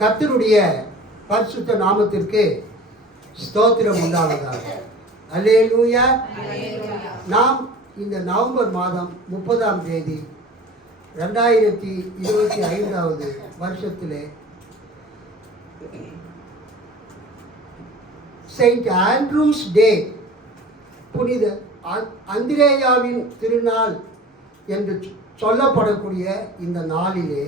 கர்த்தருடைய பரிசுத்த நாமத்திற்கு ஸ்தோத்திரம் உண்டாவதாக. அல்லேலூயா. நாம் இந்த நவம்பர் மாதம் 30ஆம் தேதி 2025 வருஷத்திலே செயின்ட் ஆண்ட்ரூஸ் டே, புனித அந்திரேயாவின் திருநாள் என்று சொல்லப்படக்கூடிய இந்த நாளிலே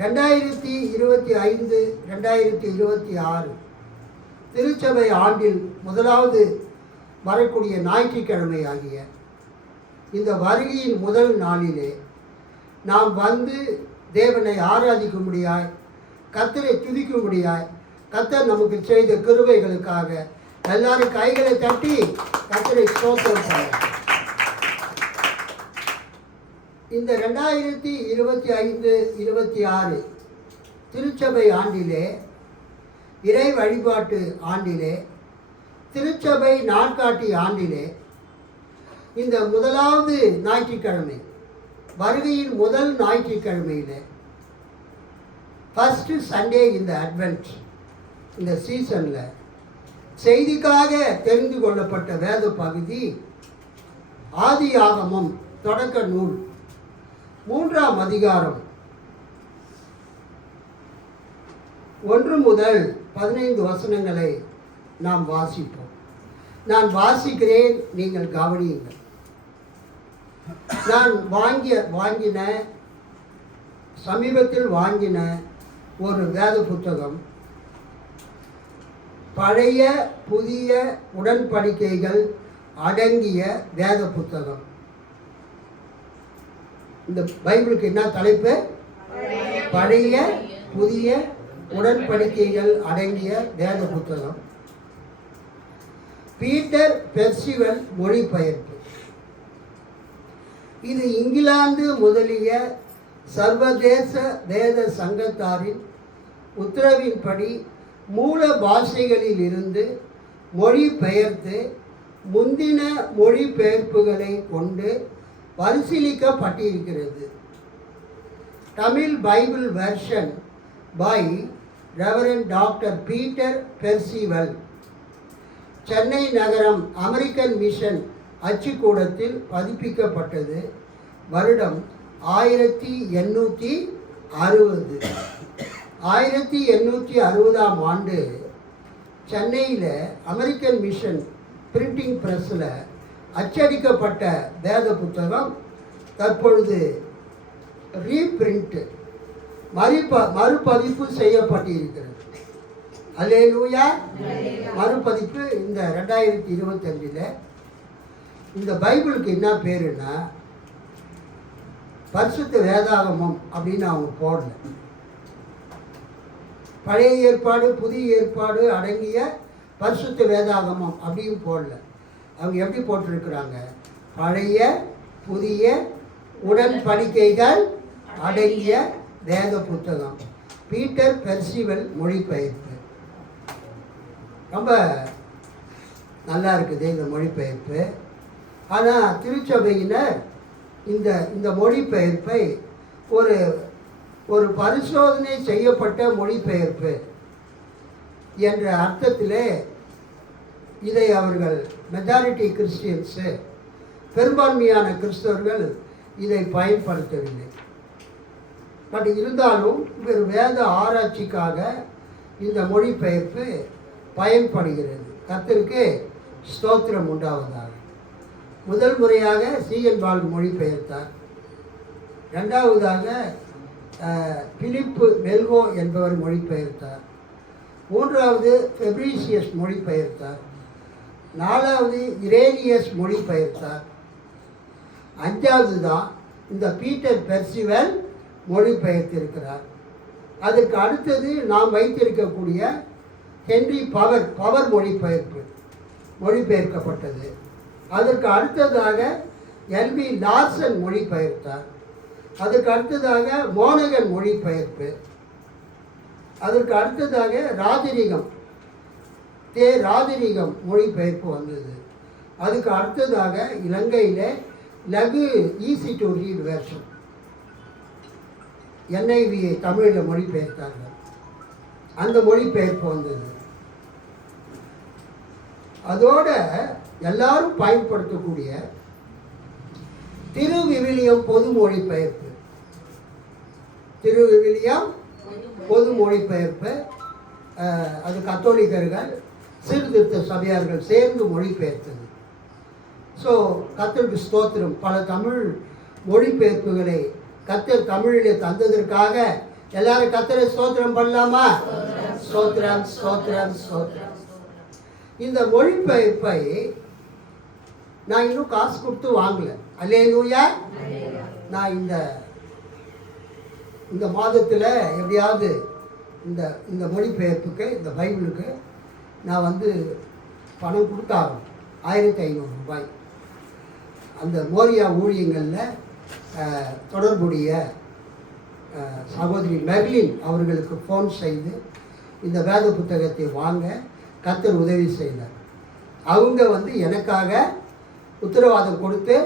2025 2026 திருச்சபை ஆண்டில் முதலாவது வரக்கூடிய ஞாயிற்றுக்கிழமை ஆகிய இந்த வருகையின் முதல் நாளிலே நாம் வந்து தேவனை ஆராதிக்கும்படியாய், கர்த்தரை துதிக்கும்படியாய், கர்த்தர் நமக்கு செய்த கிருபைகளுக்காக எல்லாரும் கைகளை தட்டி கர்த்தரை ஸ்தோத்திரம் பண்ணலாம். இந்த 2025-26 திருச்சபை ஆண்டிலே, இறை வழிபாட்டு ஆண்டிலே, திருச்சபை நாட்காட்டி ஆண்டிலே இந்த முதலாவது ஞாயிற்றுக்கிழமை, வருகையின் முதல் ஞாயிற்றுக்கிழமையில், ஃபர்ஸ்ட் சண்டே இந்த அட்வென்ட், இந்த சீசனில் செய்திக்காக தெரிந்து கொள்ளப்பட்ட வேத பகுதி ஆதியாகமம் தொடக்க நூல் 3ஆம் அதிகாரம் 1 முதல் 15 வசனங்களை நாம் வாசிப்போம். நான் வாசிக்கிறேன், நீங்கள் கவனியுங்கள். நான் சமீபத்தில் வாங்கின ஒரு வேத புத்தகம், பழைய புதிய உடன்படிக்கைகள் அடங்கிய வேத புத்தகம். இந்த பைபிளுக்கு என்ன தலைப்பு? பழைய புதிய உடன்படிக்கைகள் அடங்கிய வேத புத்தகம். பீட்டர் பெர்சிவல் மொழிபெயர்ப்பு. இது இங்கிலாந்து முதலிய சர்வதேச வேத சங்கத்தாரின் உத்தரவின்படி மூல பாஷைகளில் இருந்து மொழிபெயர்த்து முந்தின மொழிபெயர்ப்புகளை கொண்டு பரிசீலிக்கப்பட்டிருக்கிறது. Tamil Bible version by reverend doctor Peter Percival, Chennai நகரம் அமெரிக்கன் மிஷன் அச்சுக்கூடத்தில் பதிப்பிக்கப்பட்டது. வருடம் 1860. 1860ஆம் ஆண்டு சென்னையில் அமெரிக்கன் மிஷன் பிரிண்டிங் பிரஸில் அச்சடிக்கப்பட்ட வேத புத்தகம் தற்பொழுது ரீபிரிண்ட், மறுபதிப்பு செய்யப்பட்டிருக்கிறது. அல்லேலூயா. மறுபதிப்பு இந்த 2025. இந்த பைபிளுக்கு என்ன பேருன்னா பரிசுத்த வேதாகமம் அப்படின்னு அவங்க போடல. பழைய ஏற்பாடு புதிய ஏற்பாடு அடங்கிய பரிசுத்த வேதாகமம் அப்படின்னு போடல. அவங்க எப்படி போட்டிருக்கிறாங்க? பழைய புதிய உடன்படிக்கைகள் அடங்கிய வேத புத்தகம், பீட்டர் பெர்சிவல் மொழிபெயர்ப்பு. ரொம்ப நல்லா இருக்குது இந்த மொழிபெயர்ப்பு. ஆனால் திருச்சபையினர் இந்த மொழிபெயர்ப்பை ஒரு பரிசோதனை செய்யப்பட்ட மொழிபெயர்ப்பு என்ற அர்த்தத்திலே இதை அவர்கள் மெஜாரிட்டி கிறிஸ்டியன்ஸு, பெரும்பான்மையான கிறிஸ்தவர்கள் இதை பயன்படுத்தவில்லை. பட் இருந்தாலும் ஒரு வேத ஆராய்ச்சிக்காக இந்த மொழிபெயர்ப்பு பயன்படுகிறது. கர்த்தருக்கு ஸ்தோத்திரம் உண்டாவதாக. முதல் முறையாக சிஎன் பால் மொழிபெயர்த்தார். இரண்டாவதாக பிலிப்பு மெல்கோ என்பவர் மொழிபெயர்த்தார். மூன்றாவது ஃபெப்ரீசியஸ் மொழிபெயர்த்தார். நாலாவது இரேனியஸ் மொழிபெயர்த்தார். அஞ்சாவது தான் இந்த பீட்டர் பெர்சிவல் மொழிபெயர்த்திருக்கிறார். அதற்கு அடுத்தது நாம் வைத்திருக்கக்கூடிய ஹென்றி பவர் மொழிபெயர்க்கப்பட்டது. அதற்கு அடுத்ததாக எல்வி லார்சன் மொழிபெயர்த்தார். அதற்கு அடுத்ததாக மோனகன் மொழிபெயர்ப்பு. அதற்கு அடுத்ததாக ராஜரிகம் மொழிபெயர்ப்பு வந்தது. அதுக்கு அடுத்ததாக இலங்கையில் லகு ஈஸி டு ரீட் வெர்ஷன். NIVயை தமிழில் மொழிபெயர்த்தார்கள். அந்த மொழிபெயர்ப்பு வந்தது. அதோட எல்லாரும் பயன்படுத்தக்கூடிய திருவிவிலியம் பொது மொழிபெயர்ப்பு, திருவிவிலியம் பொது மொழிபெயர்ப்பு, அது கத்தோலிக்கர்கள் சீர்திருத்த சபையார்கள் சேர்ந்து மொழிபெயர்த்தது. ஸோ கர்த்தருக்கு ஸ்தோத்திரம். பல தமிழ் மொழிபெயர்ப்புகளை கர்த்தர் தமிழிலே தந்ததற்காக எல்லாரும் கர்த்தரை ஸ்தோத்திரம் பண்ணலாமா? ஸ்தோத்திரம் ஸ்தோத்திரம் ஸ்தோத்திரம். இந்த மொழிபெயர்ப்பை நான் இன்னும் காசு கொடுத்து வாங்கல. அல்லேலூயா. நான் இந்த மாதத்தில் எப்படியாவது இந்த மொழிபெயர்ப்புக்கு, இந்த பைபிளுக்கு நான் பணம் கொடுத்தாகும். 1500 ரூபாய். அந்த மோரியா ஊழியங்களில் தொடர்புடைய சகோதரி மெர்லின் அவர்களுக்கு ஃபோன் செய்து இந்த வேத புத்தகத்தை வாங்க கர்த்தர் உதவி செய்தார். அவங்க எனக்காக உத்தரவாதம் கொடுத்து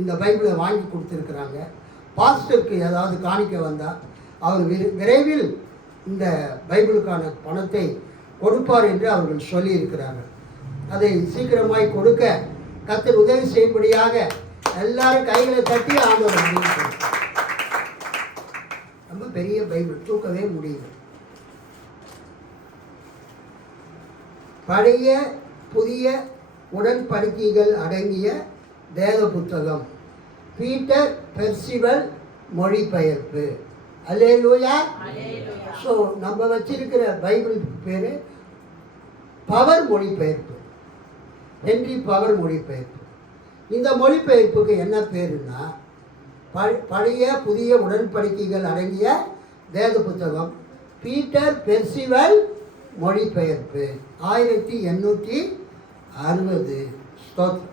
இந்த பைபிளை வாங்கி கொடுத்துருக்குறாங்க. பாஸ்டருக்கு ஏதாவது காணிக்க வந்தால் அவர் விரைவில் இந்த பைபிளுக்கான பணத்தை கொடுப்பார் என்று அவர்கள் சொல்லியிருக்கிறார்கள். அதை சீக்கிரமாய் கொடுக்க கர்த்தர் உதவி செய்யும்படியாக எல்லாரும் கைகளை தட்டி ஆண்டவர். ரொம்ப பெரிய பைபிள், தூக்கவே முடியும். பழைய புதிய உடன்படிக்கைகள் அடங்கிய வேத புத்தகம், பீட்டர் பெர்சிவல் மொழிபெயர்ப்பு. அல்லேலூயா. ஸோ நம்ம வச்சிருக்கிற பைபிள் பேர் பவர் மொழிபெயர்ப்பு, ஹென்றி பவர் மொழிபெயர்ப்பு. இந்த மொழிபெயர்ப்புக்கு என்ன பேருன்னா பழைய புதிய உடன்படிக்கைகள் அடங்கிய வேத புத்தகம், பீட்டர் பெர்சிவல் மொழிபெயர்ப்பு, 1860. ஸ்தோத்திரம்.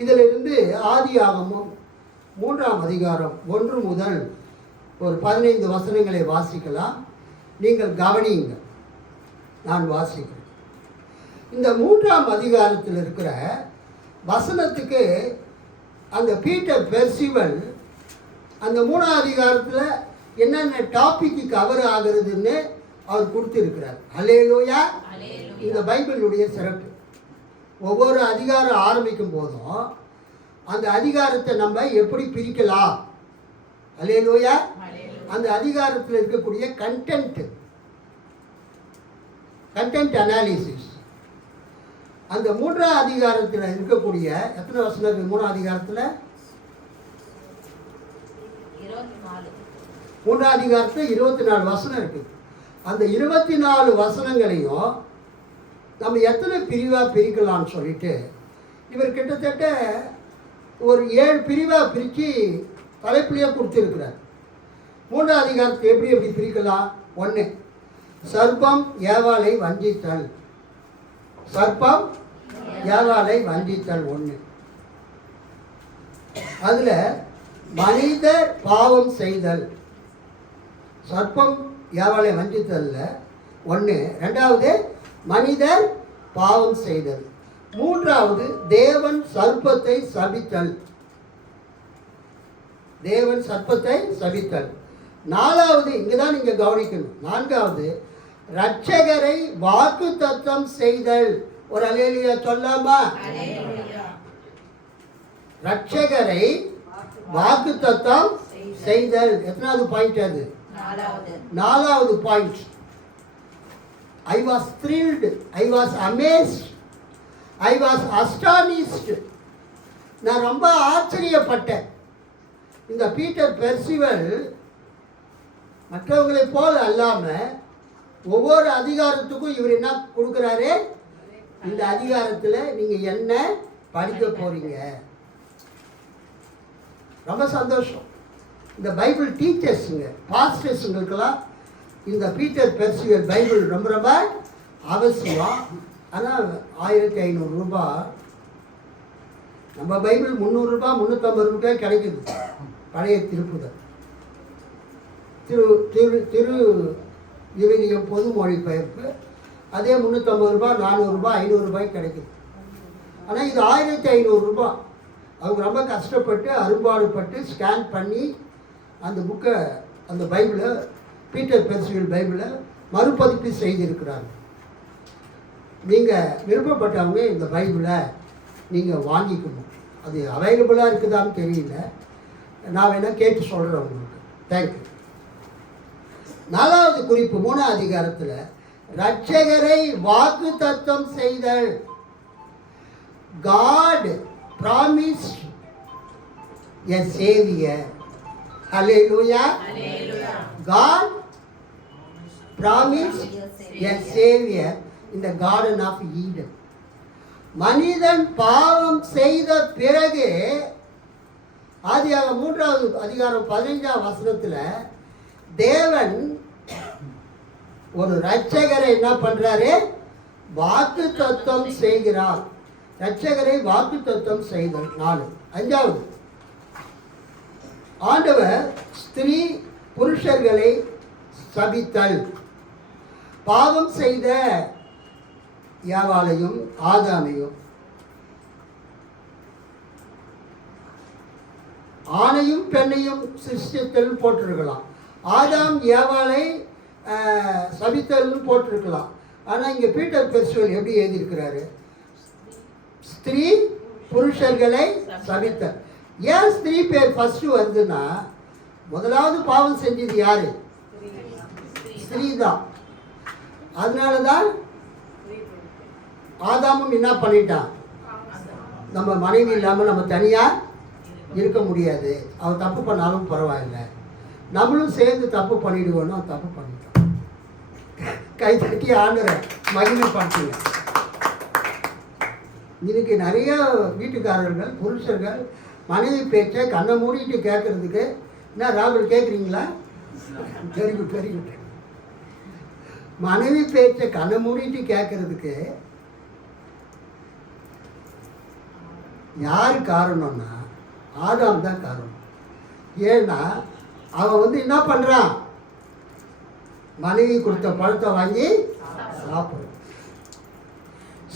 இதிலிருந்து ஆதியாகமம் 3ஆம் அதிகாரம் 1 முதல் ஒரு 15 வசனங்களை வாசிக்கலாம். நீங்கள் கவனியுங்கள், நான் வாசிக்கிறேன். இந்த 3ஆம் அதிகாரத்தில் இருக்கிற வசனத்துக்கு அந்த பீட்டர் பெர்சிவல் அந்த 3ஆம் அதிகாரத்தில் என்னென்ன டாபிக்கு கவர் ஆகுறதுன்னு அவர் கொடுத்துருக்கிறார். அல்லேலூயா. இந்த பைபிளுடைய சிறப்பு. ஒவ்வொரு அதிகாரம் ஆரம்பிக்கும் போதும் அந்த அதிகாரத்தை நம்ம எப்படி பிரிக்கலாம்? அல்லேலூயா. அந்த அதிகாரத்தில் இருக்கக்கூடிய கண்டென்ட் அனாலிசிஸ். அந்த 3ஆம் அதிகாரத்தில் இருக்கக்கூடிய எத்தனை வசனம் இருக்கு? 3ஆம் அதிகாரத்தில் 3ஆம் அதிகாரத்தில் 24 வசனம் இருக்குது. அந்த 24 வசனங்களையும் நம்ம எத்தனை பிரிவாக பிரிக்கலாம்னு சொல்லிட்டு இவர் கிட்டத்தட்ட ஒரு 7 பிரிவாக பிரித்து தலைப்பிலேயே கொடுத்துருக்கிறார். 3ஆம் அதிகாரத்தை எப்படி பிரிக்கலாம்? 1, சர்ப்பம் ஏவாளை வஞ்சித்தல். சர்ப்பம் ஏவாளை வஞ்சித்தல் 1. அதில் மனிதர் பாவம் செய்தல். சர்ப்பம் ஏவாளை வஞ்சித்தல்ல 1. 2வது மனிதர் பாவம் செய்தல். 3வது தேவன் சர்ப்பத்தை சபித்தல். தேவன் சர்ப்பத்தை சபித்தல். 4வது இங்கதான் நீங்க கவனிக்கணும். 4வது ரட்சகரை வாக்குத்தத்தம் செய்தல். ஒரு அல்லேலூயா சொல்லாமா? ரட்சகரை வாக்குத்தத்தம் செய்தல். எத்தனாவது பாயிண்ட் அது? 4வது point. I was thrilled, I was amazed, I was astonished. நான் ரொம்ப ஆச்சரியப்பட்டேன். இந்த பீட்டர் பெர்சிவல் மற்றவங்களை போல் அல்லாமல் ஒவ்வொரு அதிகாரத்துக்கும் இவர் என்ன கொடுக்குறாரு? இந்த அதிகாரத்தில் நீங்கள் என்ன படிக்க போறீங்க? ரொம்ப சந்தோஷம். இந்த பைபிள் டீச்சர்ஸுங்க, பாஸ்டர்ஸுங்களுக்கெல்லாம் இந்த பீட்டர் பெர்சிவல் பைபிள் ரொம்ப ரொம்ப அவசியம். ஆனால் 1500 ரூபாய். நம்ம பைபிள் 300 ரூபாய் 350 ரூபாய் கிடைக்குது. பழைய திருப்புதல் திரு விவிலியம் பொது மொழிபெயர்ப்பு அதே 350 ரூபாய் 400 ரூபாய் 500 ரூபாய் கிடைக்குது. ஆனால் இது 1500 ரூபாய். அவங்க ரொம்ப கஷ்டப்பட்டு அரும்பாடுபட்டு ஸ்கேன் பண்ணி அந்த புக்கை அந்த பைபிளை பீட்டர் பெர்சிவல் பைபிளை மறுபதிப்பு செய்திருக்கிறாங்க. நீங்கள் விருப்பப்பட்டவங்க இந்த பைபிளை நீங்கள் வாங்கிக்கணும். அது அவைலபிளாக இருக்குதான்னு தெரியல, நான் வேணால் கேட்டு சொல்கிறேன் உங்களுக்கு. தேங்க்யூ. 4வது குறிப்பு 3ஆம் அதிகாரத்தில் இரட்சகரை வாக்கு தத்தம் செய்தல். God promised a savior. Hallelujah. God promised a savior in the garden of Eden. மனிதன் பாவம் செய்த பிறகு ஆதியாகமம் 3ஆவது அதிகாரம் 15ஆம் வசனத்தில் தேவன் ஒரு இரட்சகரை என்ன பண்றாரு? வாக்கு தத்தம் செய்கிறார். இரட்சகரை வாக்கு தத்தம் செய்தல். 4. 5வது, ஆண்டவர் ஸ்திரீ புருஷர்களை சபித்தல். பாவம் செய்த ஏவாளையும் ஆதாமையும் ஆணையும் பெண்ணையும் சிருஷ்டித்தல் போட்டிருக்கலாம். ஆதாம் ஏவாளை சபித்தல் போட்டிருக்கலாம். ஆனால் இங்கே பீட்டர் பெர்சிவல் எப்படி எழுதியிருக்கிறாரு? ஸ்திரீ புருஷர்களை சபித்தல். ஏன் ஸ்திரீ பேர் ஃபர்ஸ்ட் வருதுன்னா, முதலாவது பாவம் செஞ்சது யாரு? ஸ்திரீ தான். அதனால தான் ஆதாமும் என்ன பண்ணிட்டான்? நம்ம மனைவி இல்லாமல் நம்ம தனியாக இருக்க முடியாது, அவன் தப்பு பண்ணாலும் பரவாயில்லை, நம்மளும் சேர்ந்து தப்பு பண்ணிடுவோன்னு அவன் தப்பு பண்ணிட்டான். கை தட்டி ஆண்டரை மகிமைப்படுத்துங்க. இதுக்கு நிறைய வீட்டுக்காரர்கள் புருஷர்கள் மனைவி பேச்சை கண்ணை மூடிட்டு கேட்கறதுக்கு, என்ன ராகுல் கேட்குறீங்களா? Very good very good. மனைவி பேச்சை கண்ணை மூடிட்டு கேட்கறதுக்கு யார் காரணம்னா ஆதாம் தான் காரணம். ஏன்னா அவன் என்ன பண்ணுறான்? மனைவி கொடுத்த பழத்தை வாங்கி சாப்பிடுறான்.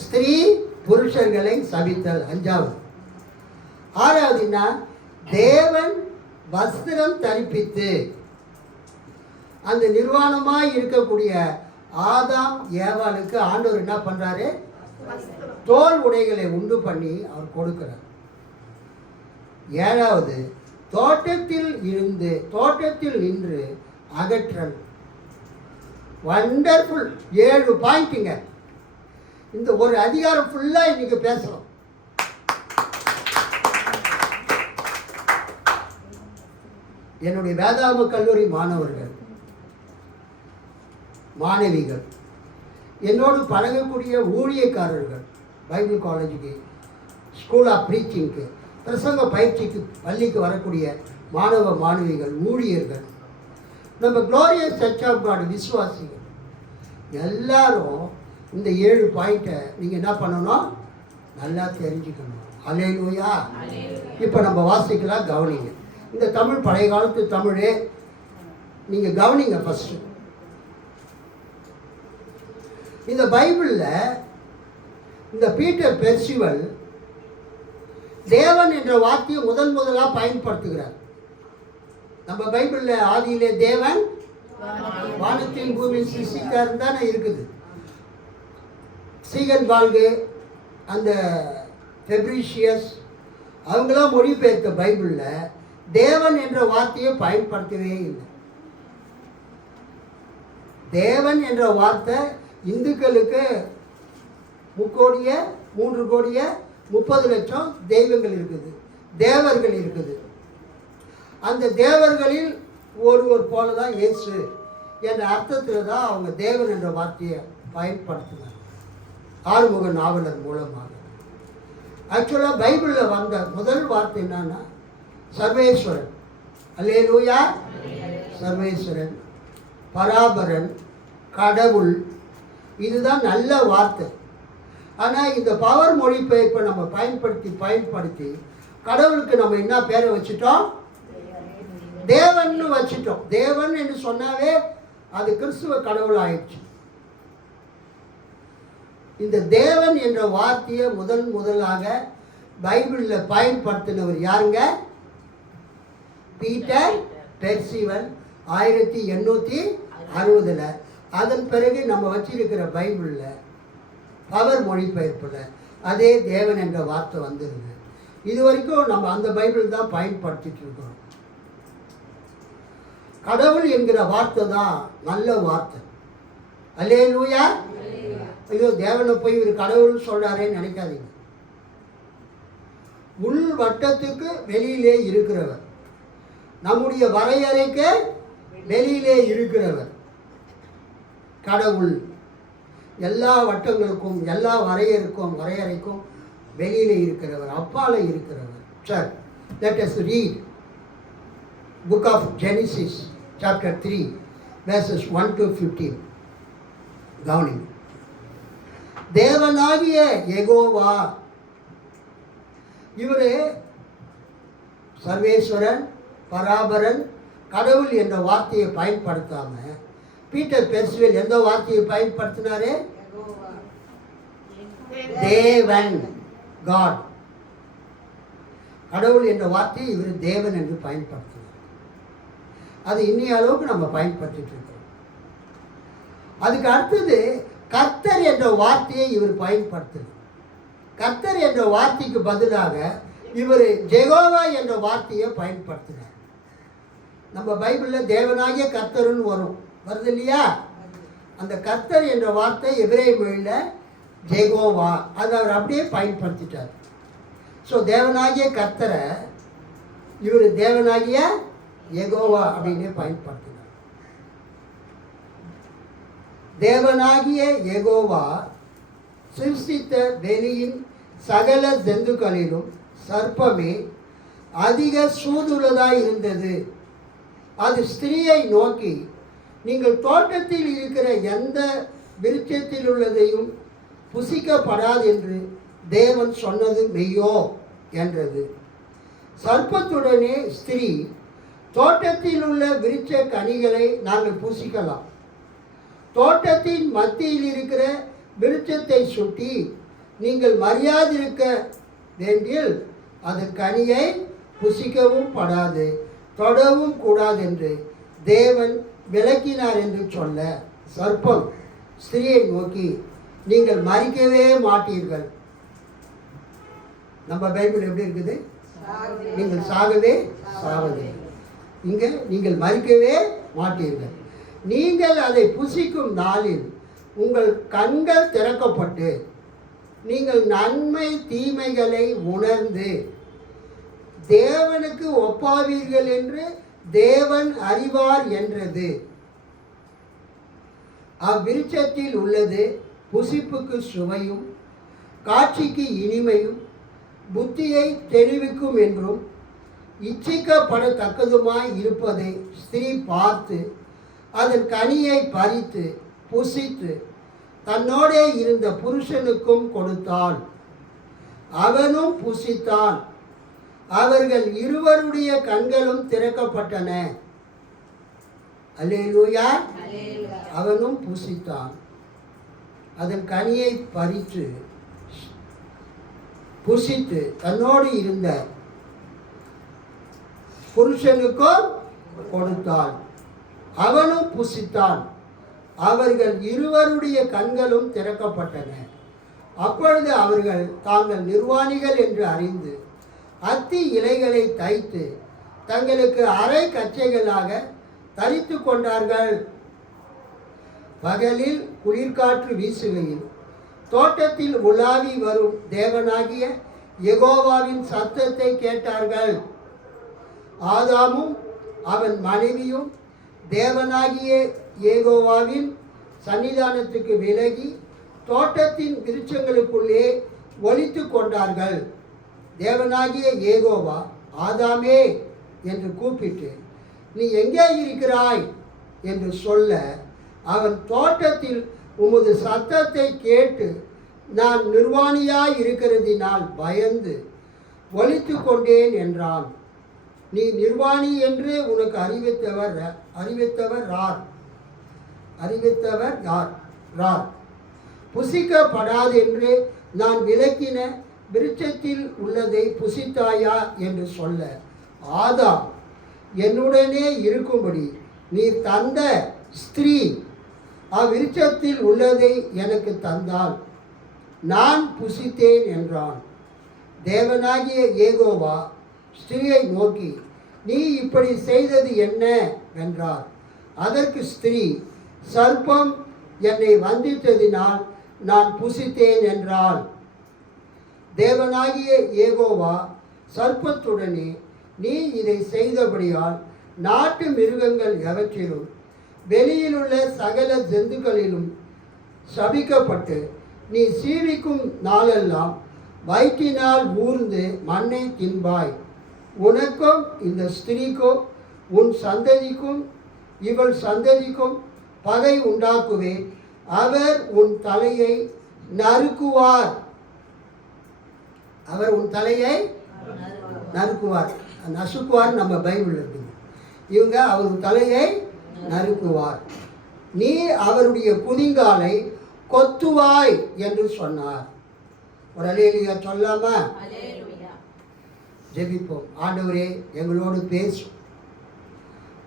ஸ்திரீ புருஷர்களை சபித்தல் 5வது. 6வதுன்னா தேவன் வஸ்திரம் தரிப்பித்து அந்த நிர்வாணமாய் இருக்கக்கூடிய ஆதாம் ஏவாளுக்கு ஆண்டவர் என்ன பண்றாரு? தோல் உடைகளை உண்டு பண்ணி அவர் கொடுக்கிறார். 7வது, தோட்டத்தில் நின்று அகற்றல். வண்டர்ஃபுல். 7 பாயிண்ட்டுங்க. இந்த ஒரு அதிகாரம் ஃபுல்லா இன்னைக்கு பேசுறோம். என்னுடைய வேதாம கல்லூரி மாணவர்கள் மாணவிகள், என்னோடு பழகக்கூடிய ஊழியக்காரர்கள், பைபிள் காலேஜுக்கு, ஸ்கூல் ஆஃப் ப்ரீச்சிங்க்கு, பிரசங்க பயிற்சிக்கு பள்ளிக்கு வரக்கூடிய மாணவ மாணவிகள், ஊழியர்கள், நம்ம குளோரியஸ் சர்ச் ஆஃப் காட் விசுவாசிகள் எல்லாரும் இந்த 7 பாயிண்ட்டை நீங்கள் என்ன பண்ணணும்? நல்லா தெரிஞ்சுக்கணும். அல்லேலூயா. இப்போ நம்ம வாசிக்கலாம், கவனிங்க. இந்த தமிழ் பழைய காலத்து தமிழே நீங்கள் கவனிங்க. ஃபஸ்ட்டு இந்த பைபிளில் இந்த பீட்டர் பெர்சிவல் தேவன் என்ற வார்த்தையை முதலாக பயன்படுத்துகிறார். நம்ம பைபிளில் ஆதியிலே தேவன் வானத்தையும் பூமியில் சிருஷ்டித்தார் தானே இருக்குது. சீகன் பால்கு, அந்த ஃபெப்ரிஷியஸ் அவங்களாம் மொழிபெயர்த்த பைபிளில் தேவன் என்ற வார்த்தையை பயன்படுத்தவே இல்லை. தேவன் என்ற வார்த்தை இந்துக்களுக்கு 3 கோடிய 30 லட்சம் தெய்வங்கள் இருக்குது, தேவர்கள் இருக்குது. அந்த தேவர்களில் ஒருவர் போல தான் இயேசு என்ற அர்த்தத்தில் தான் அவங்க தேவன் என்ற வார்த்தையை பயன்படுத்தினார் ஆறுமுக நாவலர் மூலமாக. ஆக்சுவலாக பைபிளில் வந்த முதல் வார்த்தை என்னன்னா சர்வேஸ்வரன். அல்லேலூயா. சர்வேஸ்வரன், பராபரன், கடவுள், இதுதான் நல்ல வார்த்தை. ஆனால் இந்த பவர் மொழிபெயர்ப்பை நம்ம பயன்படுத்தி கடவுளுக்கு நம்ம என்ன பேரை வச்சுட்டோம்? தேவன் வச்சுட்டோம். தேவன் என்று சொன்னாவே அது கிறிஸ்துவ கடவுள் ஆயிடுச்சு. இந்த தேவன் என்ற வார்த்தையை முதலாக பைபிளில் பயன்படுத்தினவர் யாருங்க? Peter Percival 1860. அதன் பிறகு நம்ம வச்சிருக்கிற பைபிளில் பவர் மொழிபெயர்ப்பில் அதே தேவன் என்ற வார்த்தை வந்துருது. இது வரைக்கும் நம்ம அந்த பைபிள் தான் பயன்படுத்திட்டு இருக்கோம். கடவுள் என்கிற வார்த்தை தான் நல்ல வார்த்தை. அல்லேலூயா. ஐயோ, தேவனை போய் ஒரு கடவுள் சொல்றாரேன்னு நினைக்காதீங்க. உள் வட்டத்துக்கு வெளியிலே இருக்கிறவர், நம்முடைய வரையறைக்கு வெளியிலே இருக்கிறவர் கடவுள். எல்லா வட்டங்களுக்கும் எல்லா வரையறைக்கும் வெளியிலே இருக்கிறவர், அப்பால இருக்கிறவர். சரி, let us read book of Genesis chapter 3 verses 1 to 15. கவனிங்க. தேவனாகிய யெகோவா, இவரு சர்வேஸ்வரன், பராபரன், கடவுள் என்ற வார்த்தையை பயன்படுத்தாம பீட்டர் பெர்சுவேல் எந்த வார்த்தையை பயன்படுத்தினாரு? தேவன், காட். கடவுள் என்ற வார்த்தையை இவர் தேவன் என்று பயன்படுத்தினார். அது இன்னைய அளவுக்கு நம்ம பயன்படுத்திட்டு இருக்கிறோம். அதுக்கு அடுத்தது கர்த்தர் என்ற வார்த்தையை இவர் பயன்படுத்தல. கர்த்தர் என்ற வார்த்தைக்கு பதிலாக இவர் ஜெகோவா என்ற வார்த்தையை பயன்படுத்தினார். நம்ம பைபிளில் தேவனாகிய கர்த்தர்னு வருது இல்லையா? அந்த கர்த்தர் என்ற வார்த்தை எபிரேய மொழியில் ஜெகோவா, அதை அவர் அப்படியே பயன்படுத்திட்டார். ஸோ தேவனாகிய கர்த்தரை இவர் தேவனாகிய யெகோவா அப்படின்னே பயன்படுத்தினார். தேவனாகிய யெகோவா சிருஷ்டித்த வெளியின் சகல ஜந்துக்களிலும் சர்ப்பமே அதிக சூதுள்ளதாய் இருந்தது. அது ஸ்திரீயை நோக்கி, நீங்கள் தோட்டத்தில் இருக்கிற எந்த விருட்சத்தில் உள்ளதையும் புசிக்கப்படாது என்று தேவன் சொன்னது மெய்யோ என்றது. சர்ப்பத்துடனே ஸ்திரீ, தோட்டத்தில் உள்ள விருட்ச கனிகளை நாங்கள் புசிக்கலாம், தோட்டத்தின் மத்தியில் இருக்கிற விருட்சத்தை சுட்டி நீங்கள் மரியாதிருக்க வேண்டியில் அது கனியை புசிக்கவும் படாது, தொடவும் கூடாது என்று தேவன் விளக்கினார் என்று சொல்ல, சர்ப்பம் ஸ்திரீயை நோக்கி, நீங்கள் மரிக்கவே மாட்டீர்கள். நம்ம பைபிள் எப்படி இருக்குது? நீங்கள் சாகவே சாவதே. இங்க நீங்கள் மரிக்கவே மாட்டீர்கள். நீங்கள் அதை புசிக்கும் நாளில் உங்கள் கண்கள் திறக்கப்பட்டு நீங்கள் நன்மை தீமைகளை உணர்ந்து தேவனுக்கு ஒப்பாவீர்கள் என்று தேவன் அறிவார் என்றது. அவ்விருட்சத்தில் உள்ளது புசிப்புக்கு சுவையும் காட்சிக்கு இனிமையும் புத்தியை தெளிவிக்கும் என்றும் இச்சிக்கப்படத்தக்கதுமாய் இருப்பதை ஸ்திரீ பார்த்து அதன் கனியை பறித்து புசித்து தன்னோடே இருந்த புருஷனுக்கும் கொடுத்தாள், அவனும் புசித்தான். அவர்கள் இருவருடைய கண்களும் திறக்கப்பட்டன. அல்லேலூயா. அவனும் புசித்தான், அதன் கனியை பறித்து புசித்து தன்னோடு இருந்த புருஷனுக்கும் கொடுத்தான், அவனும் புசித்தான். அவர்கள் இருவருடைய கண்களும் திறக்கப்பட்டன. அப்பொழுது அவர்கள் தாங்கள் நிர்வாணிகள் என்று அறிந்து அத்தி இலைகளை தைத்து தங்களுக்கு அரை கச்சைகளாக தரித்து கொண்டார்கள். பகலில் குளிர்காற்று வீசுகையில் தோட்டத்தில் உலாவி வரும் தேவனாகிய யெகோவாவின் சத்தத்தை கேட்டார்கள். ஆதாமும் அவன் மனைவியும் தேவனாகிய யெகோவாவின் சன்னிதானத்துக்கு விலகி தோட்டத்தின் விருட்சங்களுக்குள்ளே ஒளித்து கொண்டார்கள். தேவனாகிய யெகோவா ஆதாமே என்று கூப்பிட்டு, நீ எங்கே இருக்கிறாய் என்று சொல்ல, அவன் தோட்டத்தில் உமது சத்தத்தை கேட்டு நான் நிர்வாணியாய் இருக்கிறதினால் பயந்து ஒளித்து கொண்டேன் என்றான். நீ நிர்வாணி என்று உனக்கு அறிவித்தவர் யார்? புசிக்கப்படாது என்று நான் விலக்கின விருட்சத்தில் உள்ளதை புசித்தாயா என்று சொல்ல, ஆதாம் என்னுடனே இருக்கும்படி நீ தந்த ஸ்திரீ அவ்விருட்சத்தில் உள்ளதை எனக்கு தந்தால் நான் புசித்தேன் என்றான். தேவனாகிய யெகோவா ஸ்திரீயை நோக்கி, நீ இப்படி செய்தது என்ன என்றார். அதற்கு ஸ்திரீ, சர்ப்பம் என்னை வந்தித்ததினால் நான் புசித்தேன் என்றாள். தேவனாகிய யெகோவா சர்ப்பத்துடனே, நீ இதை செய்தபடியால் நாட்டு மிருகங்கள் எவற்றிலும் வெளியிலுள்ள சகல ஜந்துக்களிலும் சபிக்கப்பட்டு நீ சீவிக்கும் நாளெல்லாம் வயிற்றினால் ஊர்ந்து மண்ணை தின்பாய். உனக்கும் இந்த ஸ்திரீக்கும் உன் சந்ததிக்கும் இவள் சந்ததிக்கும் பகை உண்டாக்குவேன். அவர் உன் தலையை நறுக்குவார். அவர் உன் தலையை நறுக்குவார். நசுக்குவார் நம்ம பைபிள் இருக்குது. இவங்க அவர் தலையை நறுக்குவார். நீ அவருடைய குதிங்காலை கொத்துவாய் என்று சொன்னார். ஒரு அல்லேலூயா சொல்லாமா? ஜெபிப்போம். ஆண்டவரே, எங்களோடு பேசும்.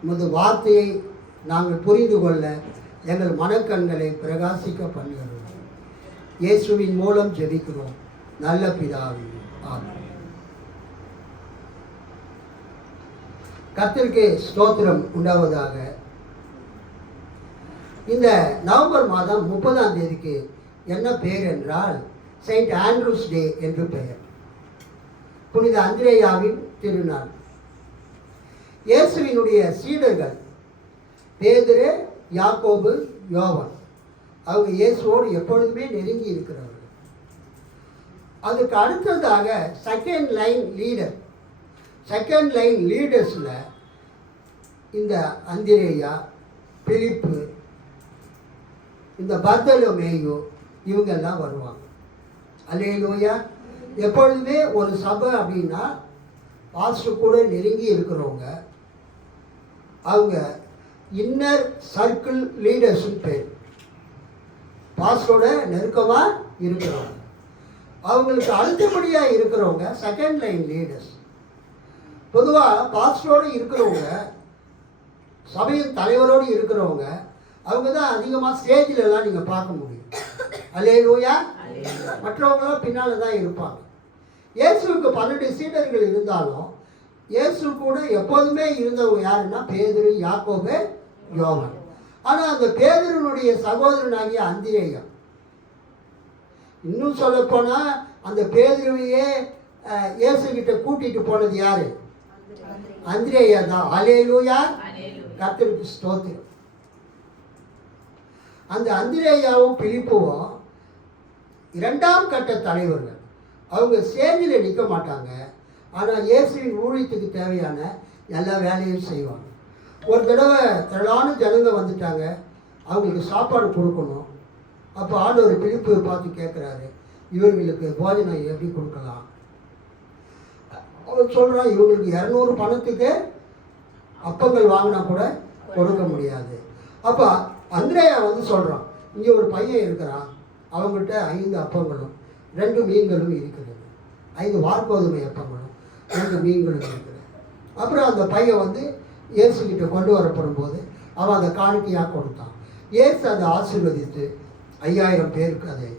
உமது வார்த்தையை நாங்கள் புரிந்து கொள்ள எங்கள் மனக்கண்களை பிரகாசிக்க பண்ணுகிறோம். இயேசுவின் மூலம் ஜெபிக்கிறோம் நல்ல பிதாவே, ஆமென். கர்த்தருக்கு ஸ்தோத்திரம் உண்டாவதாக. இந்த நவம்பர் மாதம் 30ஆம் தேதிக்கு என்ன பெயர் என்றால் செயின்ட் ஆண்ட்ரூஸ் டே என்று பெயர். புனித அந்திரேயாவின் திருநாள். இயேசுவினுடைய சீடர்கள் பேதுரு, யாக்கோபு, யோவான், அவங்க இயேசுவோடு எப்பொழுதுமே நெருங்கி இருக்கிறவர்கள். அதுக்கு அடுத்ததாக செகண்ட் லைன் லீடர்ஸில் இந்த அந்திரேயா, பிலிப்பு, இந்த பர்தலோமேயு இவங்கெல்லாம் வருவாங்க. அல்லேலூயா. எப்பொழுதுமே ஒரு சபை அப்படின்னா பாஸ்டர் கூட நெருங்கி இருக்கிறவங்க அவங்க இன்னர் சர்க்கிள் லீடர்ஸ்னு பேர். பாஸ்டரோட நெருக்கமாக இருக்கிறவங்க. அவங்களுக்கு அடுத்தபடியாக இருக்கிறவங்க செகண்ட் லைன் லீடர்ஸ். பொதுவாக பாஸ்டரோடு இருக்கிறவங்க, சபையின் தலைவரோடு இருக்கிறவங்க, அவங்க தான் அதிகமாக ஸ்டேஜிலெல்லாம் நீங்கள் பார்க்க முடியும். அல்லேலூயா. மற்றவங்களாம் பின்னால் தான் இருப்பாங்க. இயேசுவுக்கு 12 சீடர்கள் இருந்தாலும் இயேசு கூட எப்போதுமே இருந்தவங்க யாருன்னா பேதுரு, யாக்கோபு, யோவான். ஆனால் அந்த பேதுருனுடைய சகோதரனாகிய அந்திரேயா, இன்னும் சொல்லப்போனால் அந்த பேதுருவையே இயேசுகிட்ட கூட்டிகிட்டு போனது யாரு? அந்திரேயா தான். அல்லேலூயா. கர்த்தருக்கு ஸ்தோத்திரம். அந்த அந்திரேயாவும் பிலிப்புவும் 2ஆம் கட்ட தலைவர்கள். அவங்க ஸ்டேஜில் நிற்க மாட்டாங்க, ஆனால் இயேசுவின் ஊழியத்துக்கு தேவையான எல்லா வேலையும் செய்வாங்க. ஒரு தடவை திரளான ஜனங்க வந்துட்டாங்க, அவங்களுக்கு சாப்பாடு கொடுக்கணும். அப்போ ஆண்டவர் பிலிப்பு பார்த்து கேட்குறாரு, இவர்களுக்கு போஜனம் எப்படி கொடுக்கலாம்? அவர் சொல்கிறான், இவங்களுக்கு 200 பணத்துக்கு அப்பங்கள் வாங்கினா கூட கொடுக்க முடியாது. அப்போ அந்திரேயா வந்து சொல்கிறான், இங்கே ஒரு பையன் இருக்கிறான், அவங்ககிட்ட 5 அப்பங்களும் 2 மீன்களும் இருக்கிறது. 5 வார்கோதுமை அப்பங்களும் 2 மீன்களும் இருக்கிறது. அப்புறம் அந்த பையன் வந்து இயேசுகிட்ட கொண்டு வரப்படும் போது அவன் அதை காணிக்கையாக கொடுத்தான். இயேசு அதை ஆசீர்வதித்து 5000 பேருக்கு, அதை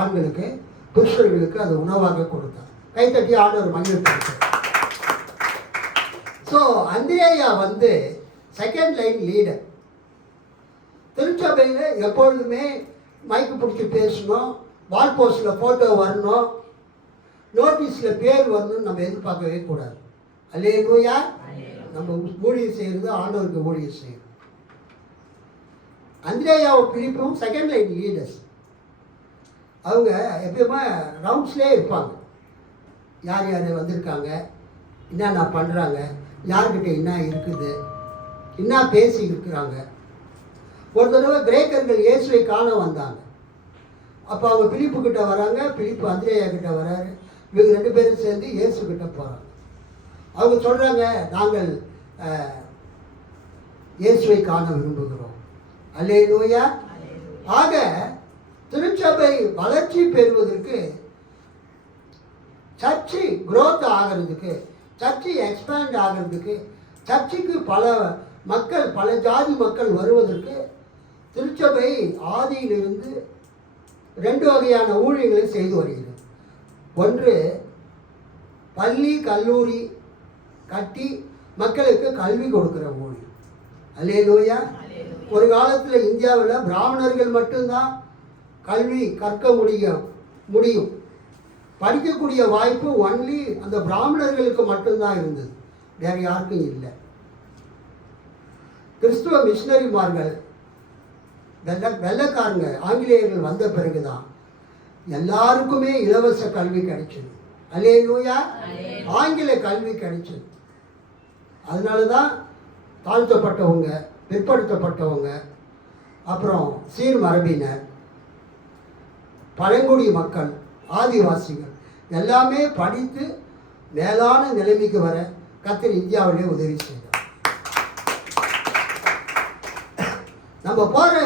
ஆண்களுக்கு புருஷர்களுக்கு அது உணவாக கொடுத்தான். கைத்தட்டி ஆண்டவர் மகிழ்ச்சி. ஸோ அந்திரேயா வந்து செகண்ட் லைன் லீடர். திருச்சபையில் எப்பொழுதுமே மைக்கு பிடிச்சி பேசணும், வால் போஸ்டில் ஃபோட்டோ வரணும், நோட்டீஸில் பேர் வரணும்னு நம்ம எதிர்பார்க்கவே கூடாது. அல்லேலூயா. நம்ம ஊழியம் செய்கிறது ஆண்டவருக்கு ஊழியம் செய்யணும். அந்திரேயாவும் பிலிப்பும் செகண்ட் லைன் லீடர்ஸ். அவங்க எப்பயுமே ரவுண்ட்ஸ்லேயே இருப்பாங்க. யார் யார் வந்திருக்காங்க, என்னென்ன பண்ணுறாங்க, யார்கிட்ட என்ன இருக்குது, என்ன பேசி இருக்கிறாங்க. ஒரு தடவை கிரேக்கர்கள் இயேசுவை காண வந்தாங்க. அப்போ அவங்க பிலிப்பு கிட்ட வராங்க, பிலிப்பு அந்திரேயா கிட்ட வராரு. இவங்க 2 பேரும் சேர்ந்து இயேசு கிட்ட போகிறாங்க. அவங்க சொல்கிறாங்க, நாங்கள் இயேசுவை காண விரும்புகிறோம். அல்லேலூயா. ஆக திருச்சபை வளர்ச்சி பெறுவதற்கு, சர்ச்சை growth ஆகிறதுக்கு, சர்ச்சை எக்ஸ்பேண்ட் ஆகிறதுக்கு, சர்ச்சைக்கு பல மக்கள், பல ஜாதி மக்கள் வருவதற்கு திருச்சபை ஆதியிலிருந்து 2 வகையான ஊழியங்களை செய்து வருகிறது. ஒன்று, பள்ளி கல்லூரி கட்டி மக்களுக்கு கல்வி கொடுக்குற ஊழியம். அல்லேலூயா. ஒரு காலத்தில் இந்தியாவில் பிராமணர்கள் மட்டும்தான் கல்வி கற்க முடியும். படிக்கக்கூடிய வாய்ப்பு ஒன்லி அந்த பிராமணர்களுக்கு மட்டும்தான் இருந்தது, வேறு யாருக்கும் இல்லை. கிறிஸ்துவ மிஷினரிமார்கள், வெள்ளைக்காரங்க, ஆங்கிலேயர்கள் வந்த பிறகுதான் எல்லாருக்குமே இலவச கல்வி கிடைச்சது. அல்லேலூயா. ஆங்கில கல்வி கிடைச்சது. அதனால தான் தாழ்த்தப்பட்டவங்க, பிற்படுத்தப்பட்டவங்க, அப்புறம் சீர்மரபினர், பழங்குடி மக்கள், ஆதிவாசிகள் எல்லாமே படித்து மேலான நிலைமைக்கு வர கர்த்தர் இந்தியாவிலே உதவி செய்தார். நம்ம போகிற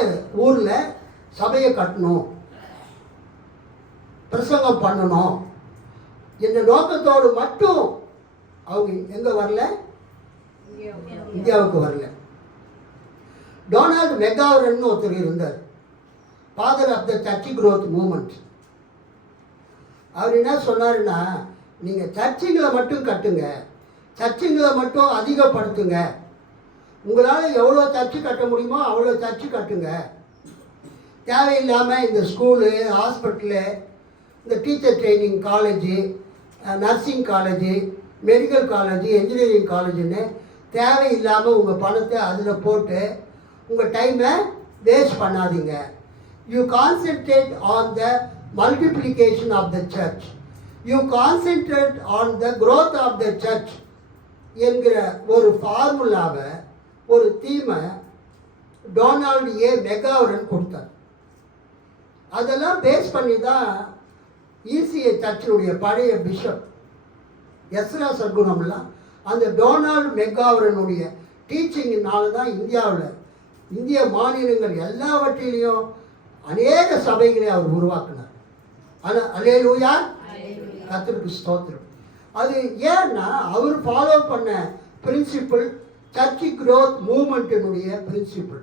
ஊரில் சபையை கட்டணும், பிரசங்கம் பண்ணணும் என்ற நோக்கத்தோடு மட்டும் அவங்க எங்கே வரல? இந்தியாவுக்கு வரல. டொனால்டு மெக்காவரன் ஒருத்தர் இருந்தார், father of the church growth movement. அவர் என்ன சொன்னாருன்னா, நீங்கள் சர்ச்சுங்களை மட்டும் கட்டுங்க, சர்ச்சுங்களை மட்டும் அதிகப்படுத்துங்க, உங்களால் எவ்வளோ சர்ச்சு கட்ட முடியுமோ அவ்வளோ சர்ச்சு கட்டுங்க. தேவையில்லாமல் இந்த ஸ்கூலு, ஹாஸ்பிட்டலு, இந்த teacher training college, nursing college, medical college, engineering காலேஜுன்னு தேவையில்லாமல் உங்கள் பணத்தை அதில் போட்டு உங்கள் டைமை வேஸ்ட் பண்ணாதீங்க. You concentrate on the multiplication of the church, you concentrate on the growth of the church என்கிற ஒரு ஃபார்முலாவை, ஒரு தீமை டொனால்டு ஏ மெக்காவரன் கொடுத்தார். அதெல்லாம் பேஸ் பண்ணி தான் இசிஏ சர்ச்சினுடைய பழைய பிஷப் எஸ்ரா சர்க்குணம்லாம் அந்த டொனால்டு மெக்காவரனுடைய டீச்சிங்கினால தான் இந்திய மாநிலங்கள் எல்லாவற்றிலையும் அநேக சபைகளை அவர் உருவாக்கினார். ஆனால் அல்லேலூயா, கர்த்தருக்கு ஸ்தோத்திரம். அது ஏன்னா அவர் ஃபாலோ பண்ண பிரின்சிபிள் சர்ச் growth மூமெண்ட்டினுடைய principle.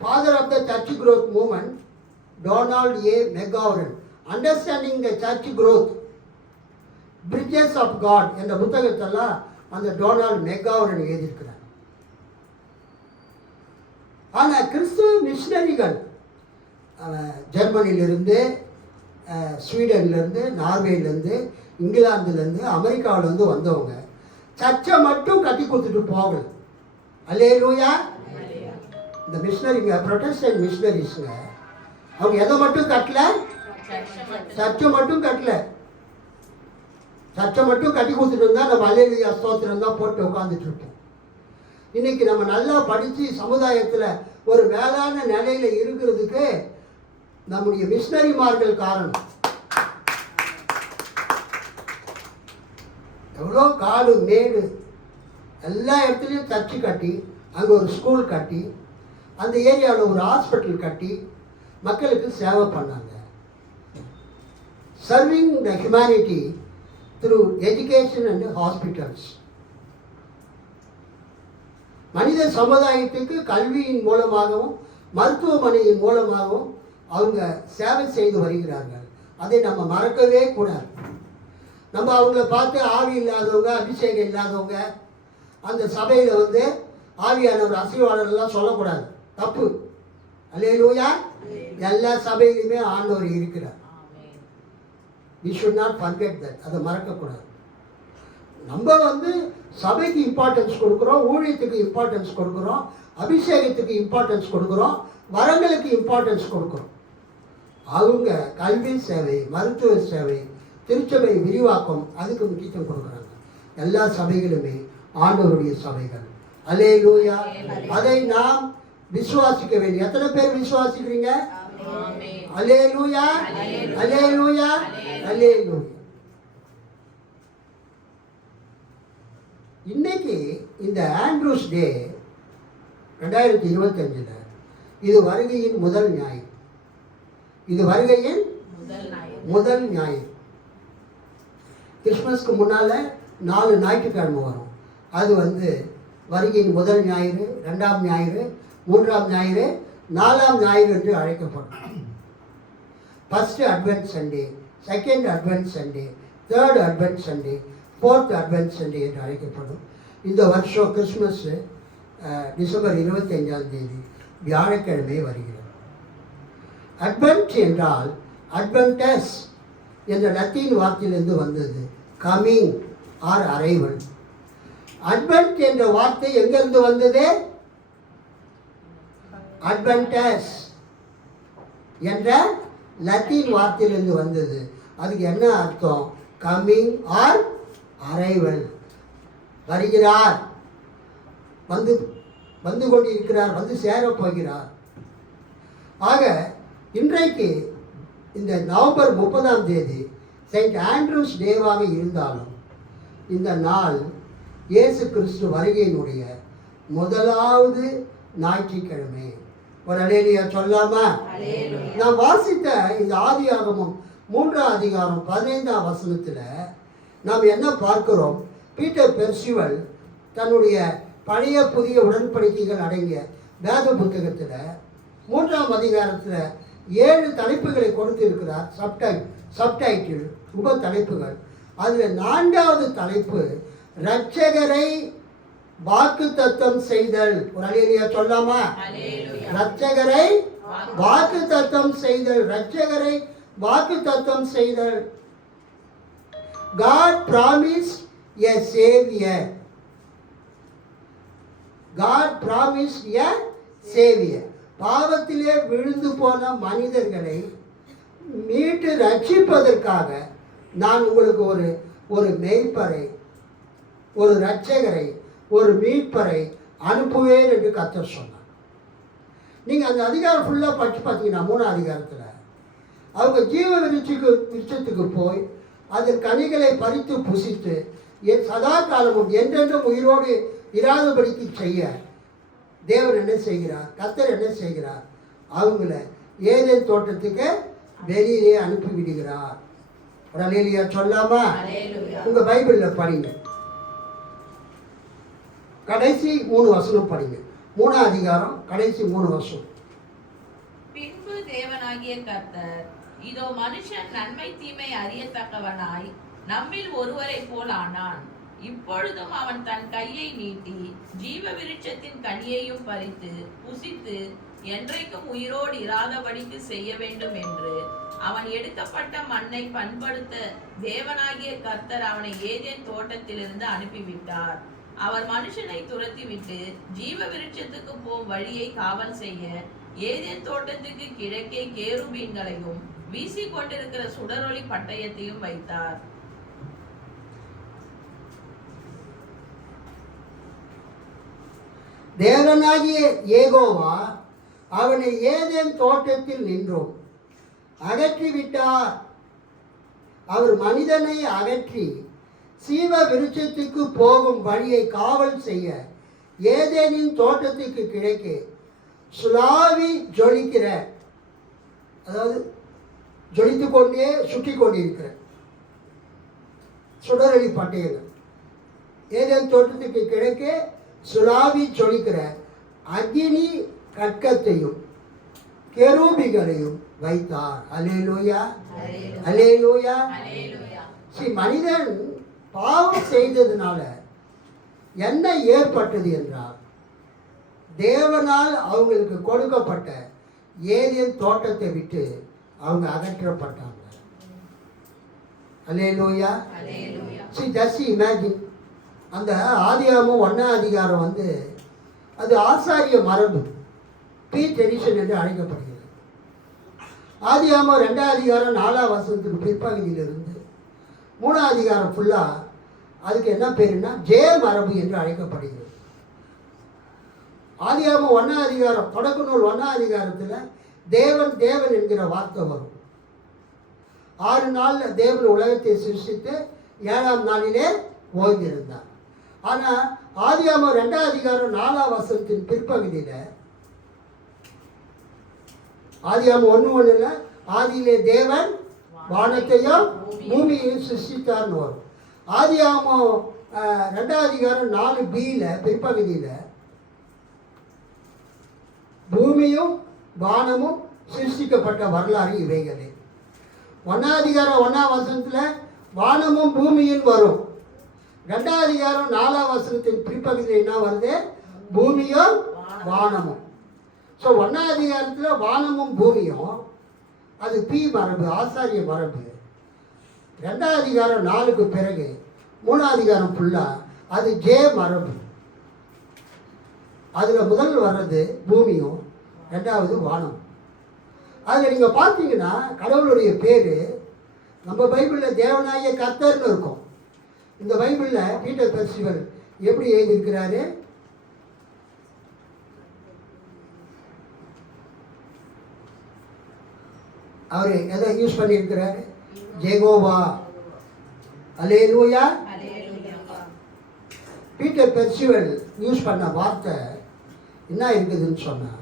Father of the church growth movement Donald A McGavran, understanding the church growth, bridges of God என்ற புத்தகத்தெல்லாம் அந்த டொனால்டு மெக்காவரன் எழுதியிருக்கிறார். ஆனால் கிறிஸ்துவ மிஷினரிகள் ஜெர்மனியிலிருந்து, ஸ்வீடன்லேருந்து, நார்வேலேருந்து, இங்கிலாந்துலேருந்து, அமெரிக்காவிலேருந்து வந்தவங்க சர்ச்சை மட்டும் கட்டி கொடுத்துட்டு போகல. அல்லேலூயா. இந்த மிஷினரிங்க, ப்ரொட்டஸ்டன்ட் மிஷினரிஸுங்க, அவங்க எதை மட்டும் கட்டல? சர்ச்சை மட்டும் கட்டல. சர்ச்சை மட்டும் கட்டி கொடுத்துட்டு இருந்தால் நம்ம அல்லேலூயா ஸ்தோத்திரம் தான் போட்டு உட்காந்துட்டு இருப்போம். இன்னைக்கு நம்ம நல்லா படித்து சமுதாயத்தில் ஒரு மேலான நிலையில் இருக்கிறதுக்கு நம்முடைய மிஷினரிமார்கள் காரணம். எவ்வளோ காடு மேடு எல்லா இடத்துலையும் சர்ச்சு கட்டி, அங்கே ஒரு ஸ்கூல் கட்டி, அந்த ஏரியாவில் ஒரு ஹாஸ்பிட்டல் கட்டி மக்களுக்கு சேவை பண்ணாங்க. Serving the humanity through education and hospitals. மனித சமுதாயத்துக்கு கல்வியின் மூலமாகவும் மருத்துவமனையின் மூலமாகவும் அவங்க சேவை செய்து வருகிறார்கள். அதை நம்ம மறக்கவே கூடாது. நம்ம அவங்கள பார்த்து ஆவி இல்லாதவங்க, அபிஷேகம் இல்லாதவங்க, அந்த சபையில் வந்து ஆவியானவர் அசைவாளர்லாம் சொல்லக்கூடாது, தப்பு. அல்லேலூயா. எல்லா சபையிலுமே ஆண்டவர் இருக்கிறார். we should not forget that. அதை மறக்கக்கூடாது. நம்ம வந்து சபைக்கு இம்பார்ட்டன்ஸ் கொடுக்குறோம், ஊழியத்துக்கு இம்பார்ட்டன்ஸ் கொடுக்குறோம், அபிஷேகத்துக்கு இம்பார்ட்டன்ஸ் கொடுக்குறோம், வரங்களுக்கு இம்பார்ட்டன்ஸ் கொடுக்குறோம். அவங்க கல்வி சேவை, மருத்துவ சேவை, திருச்சபை விரிவாக்கம், அதுக்கு முக்கியத்துவம் கொடுக்குறாங்க. எல்லா சபைகளுமே ஆண்டவருடைய சபைகள். அல்லேலூயா. அதை நாம் விசுவாசிக்க வேண்டும். எத்தனை பேர் விசுவாசிக்கிறீங்க? அல்லேலூயா, அல்லேலூயா, அல்லேலூயா. இன்னைக்கு இந்த ஆண்ட்ரூஸ் டே 2025 இது வருகையின் முதல் ஞாயிறு. இது வருகையின் முதல் ஞாயிறு. கிறிஸ்மஸ்க்கு முன்னால் 4 ஞாயிற்றுக்கிழமை வரும். அது வந்து வருகையின் முதல் ஞாயிறு, 2ஆம் ஞாயிறு, 3ஆம் ஞாயிறு, 4ஆம் ஞாயிறு என்று அழைக்கப்படும். First advent Sunday, second advent Sunday, third advent Sunday, fourth advent Sunday என்று அழைக்கப்படும். இந்த வருஷம் கிறிஸ்மஸ் டிசம்பர் 25ஆம் தேதி வியாழக்கிழமை வருகிறது. அட்வென்ட் என்றால் அட்வென்டஸ் என்ற லத்தீன் வார்த்தையிலிருந்து வந்தது, கமிங் ஆர் அரைவல். அட்வென்ட் என்ற வார்த்தை எங்கிருந்து வந்தது? அட்வென்டஸ் என்ற லத்தீன் வார்த்தையிலிருந்து வந்தது. அதுக்கு என்ன அர்த்தம்? கம்மிங் ஆர் அரைவல், வருகிறார், வந்து வந்து கொண்டிருக்கிறார், வந்து சேரப்போகிறார். ஆக இன்றைக்கு இந்த நவம்பர் 30ஆம் தேதி செயின்ட் ஆண்ட்ரூஸ் டேவாக இருந்தாலும் இந்த நாள் இயேசு கிறிஸ்து வருகையினுடைய முதலாவது ஞாயிற்றுக்கிழமை. ஒரு அல்லேலூயா சொல்லாமா? நான் வாசித்த இந்த ஆதியாகமம் 3ஆம் அதிகாரம் 15ஆம் வசனத்தில் நாம் என்ன பார்க்கிறோம்? பீட்டர் பெர்சிவல் தன்னுடைய பழைய புதிய உடன்படிக்கைகள் அடங்கிய வேத புத்தகத்தில் 3ஆம் அதிகாரத்தில் 7 தலைப்புகளை கொடுத்திருக்கிறார். சப்டைட்டில் உப தலைப்புகள். அதில் 4வது தலைப்பு இரட்சகரை வாக்குத்தத்தம் செய்தல். ஒரு அல்லேலூயா சொல்லாமா? இரட்சகரை வாக்குத்தத்தம் செய்தல், இரட்சகரை வாக்குத்தத்தம் செய்தல். God promised a savior. God promised a savior. பாவத்திலே விழுந்து போன மனிதர்களை மீட்டு ரட்சிப்பதற்காக நான் உங்களுக்கு ஒரு மேய்ப்பரை, ஒரு இரட்சகரை, ஒரு மீட்பரை அனுப்புவேன் என்று கர்த்தர் சொன்னார். நீங்கள் அந்த அதிகாரம் ஃபுல்லாக படித்து பார்த்தீங்கன்னா 3ஆம் அதிகாரத்தில் அவங்க ஜீவ விருட்சத்துக்கு போய் அதன் கனிகளை பறித்து புசித்து சதா காலமும் என்றென்றும் உயிரோடு இராதபடிக்கு செய்ய தேவன் என்ன செய்கிறார்? கர்த்தர் என்ன செய்கிறார்? அவங்கள ஏதேன் தோட்டத்துக்கு வெளியிலே அனுப்பி விடுகிறார். ஒரு அல்லேலூயா சொல்லாமா? உங்க பைபிளில் படிங்க, கடைசி 3 வசனம் படிங்க. 3ஆம் அதிகாரம் கடைசி 3 வசனம். பின்பு தேவனாகிய கர்த்தர், இதோ மனுஷன் நன்மை தீமை அறியத்தக்கவனாய் நம்மில் ஒருவரை போல் ஆனான். இப்பொழுதும் அவன் தன் கையை நீட்டி ஜீவ விருட்சத்தின் கனியையும் பறித்து புசித்து என்றைக்கும் உயிரோடு இராதபடிக்கு செய்ய வேண்டும் என்று அவன் எடுக்கப்பட்ட மண்ணை பண்படுத்த தேவனாகிய கர்த்தர் அவனை ஏதேன் தோட்டத்திலிருந்து அனுப்பிவிட்டார். அவர் மனுஷனை துரத்திவிட்டு ஜீவ விருட்சத்துக்கு போகும் வழியை காவல் செய்ய ஏதேன் தோட்டத்துக்கு கிழக்கே கேருபீன்களையும் வீசிக் கொண்டிருக்கிற சுடரொளி பட்டயத்தையும் வைத்தார். தேவனாகிய யெகோவா அவனை ஏதேன் தோட்டத்தில் நின்றோம் அகற்றிவிட்டார். அவர் மனிதனை அகற்றி சீவ விருட்சத்துக்கு போகும் வழியை காவல் செய்ய ஏதேனின் தோட்டத்துக்கு கிழக்கே சுலாவி ஜொலிக்கிற, அதாவது ஜொலித்து கொண்டே சுற்றி கொண்டிருக்கிற சுடரொளி பட்டயங்கள், ஏதேன் தோட்டத்துக்கு கிழக்கே சுலாவி ஜொலிக்கிற அக்னி கட்கத்தையும் கெரூபிகளையும் வைத்தார். அல்லேலூயா, அல்லேலூயா. மனிதன் பாவம் செய்ததுனால என்ன ஏற்பட்டது என்றால், தேவனால் அவங்களுக்கு கொடுக்கப்பட்ட ஏதேன் தோட்டத்தை விட்டு அவங்க அகற்றப்பட்டாங்க. அல்லேலூயா. ஜஸ்ட் இமேஜின், அந்த ஆதியாகமம் 1ஆம் அதிகாரம் அது ஆசாரிய மரபு, ப்ரீ ட்ரெடிஷன் என்று அழைக்கப்படுகிறது. ஆதியாகமம் 2ஆம் அதிகாரம் 4ஆம் வசனத்துக்கு பிற்பகுதியிலிருந்து 3ஆம் அதிகாரம் ஃபுல்லாக அதுக்கு என்ன பேருன்னா ஜே மரபு என்று அழைக்கப்படுகிறது. ஆதியாகமம் 1ஆம் அதிகாரம், தொடக்க நூல் 1ஆம் அதிகாரத்தில் தேவன் தேவன் என்கிற வார்த்தை வரும். 6 நாளில் தேவன் உலகத்தை சிருஷ்டித்து 7ஆம் நாளிலே ஓய்ந்திருந்தார். ஆனால் ஆதியாகமம் 2ஆம் அதிகாரம் 4ஆம் வசனத்தின் பிற்பகுதியில் ஆதியாகமம் 1:1 ஆதியிலே தேவன் வானத்தையும் பூமியையும் சிருஷ்டித்தார்னு வரும். ஆதியாகமம் 2ஆம் அதிகாரம் 4b பிற்பகுதியில் பூமியும் வானமும் சிருஷ்டிக்கப்பட்ட வரலாறு இவைகளே. 1ஆம் அதிகாரம் 1ஆம் வசனத்தில் வானமும் பூமியும் வரும். 2ஆம் அதிகாரம் 4ஆம் வசனத்தின் பிற்பகுதியில் என்ன வருது? பூமியும் வானமும். ஸோ 1ஆம் அதிகாரத்தில் வானமும் பூமியும் அது பி மரபு, ஆசாரிய மரபு. 2ஆம் அதிகாரம் 4க்கு பிறகு 3ஆம் அதிகாரம் ஃபுல்லாக அது ஜே மரபு. அதில் முதல் வர்றது பூமியும், 2வது வானம். அதில் நீங்கள் பார்த்தீங்கன்னா கடவுளுடைய பேர் நம்ம பைபிளில் தேவனாகிய கர்த்தர்னு இருக்கும். இந்த பைபிளில் பீட்டர் பெர்சிவல் எப்படி எழுதியிருக்கிறாரு? அவர் எதை யூஸ் பண்ணியிருக்கிறாரு? ஜெகோவா. அல்லேலூயா. பீட்டர் பெர்சிவல் யூஸ் பண்ண வார்த்தை என்ன இருக்குதுன்னு சொன்னா,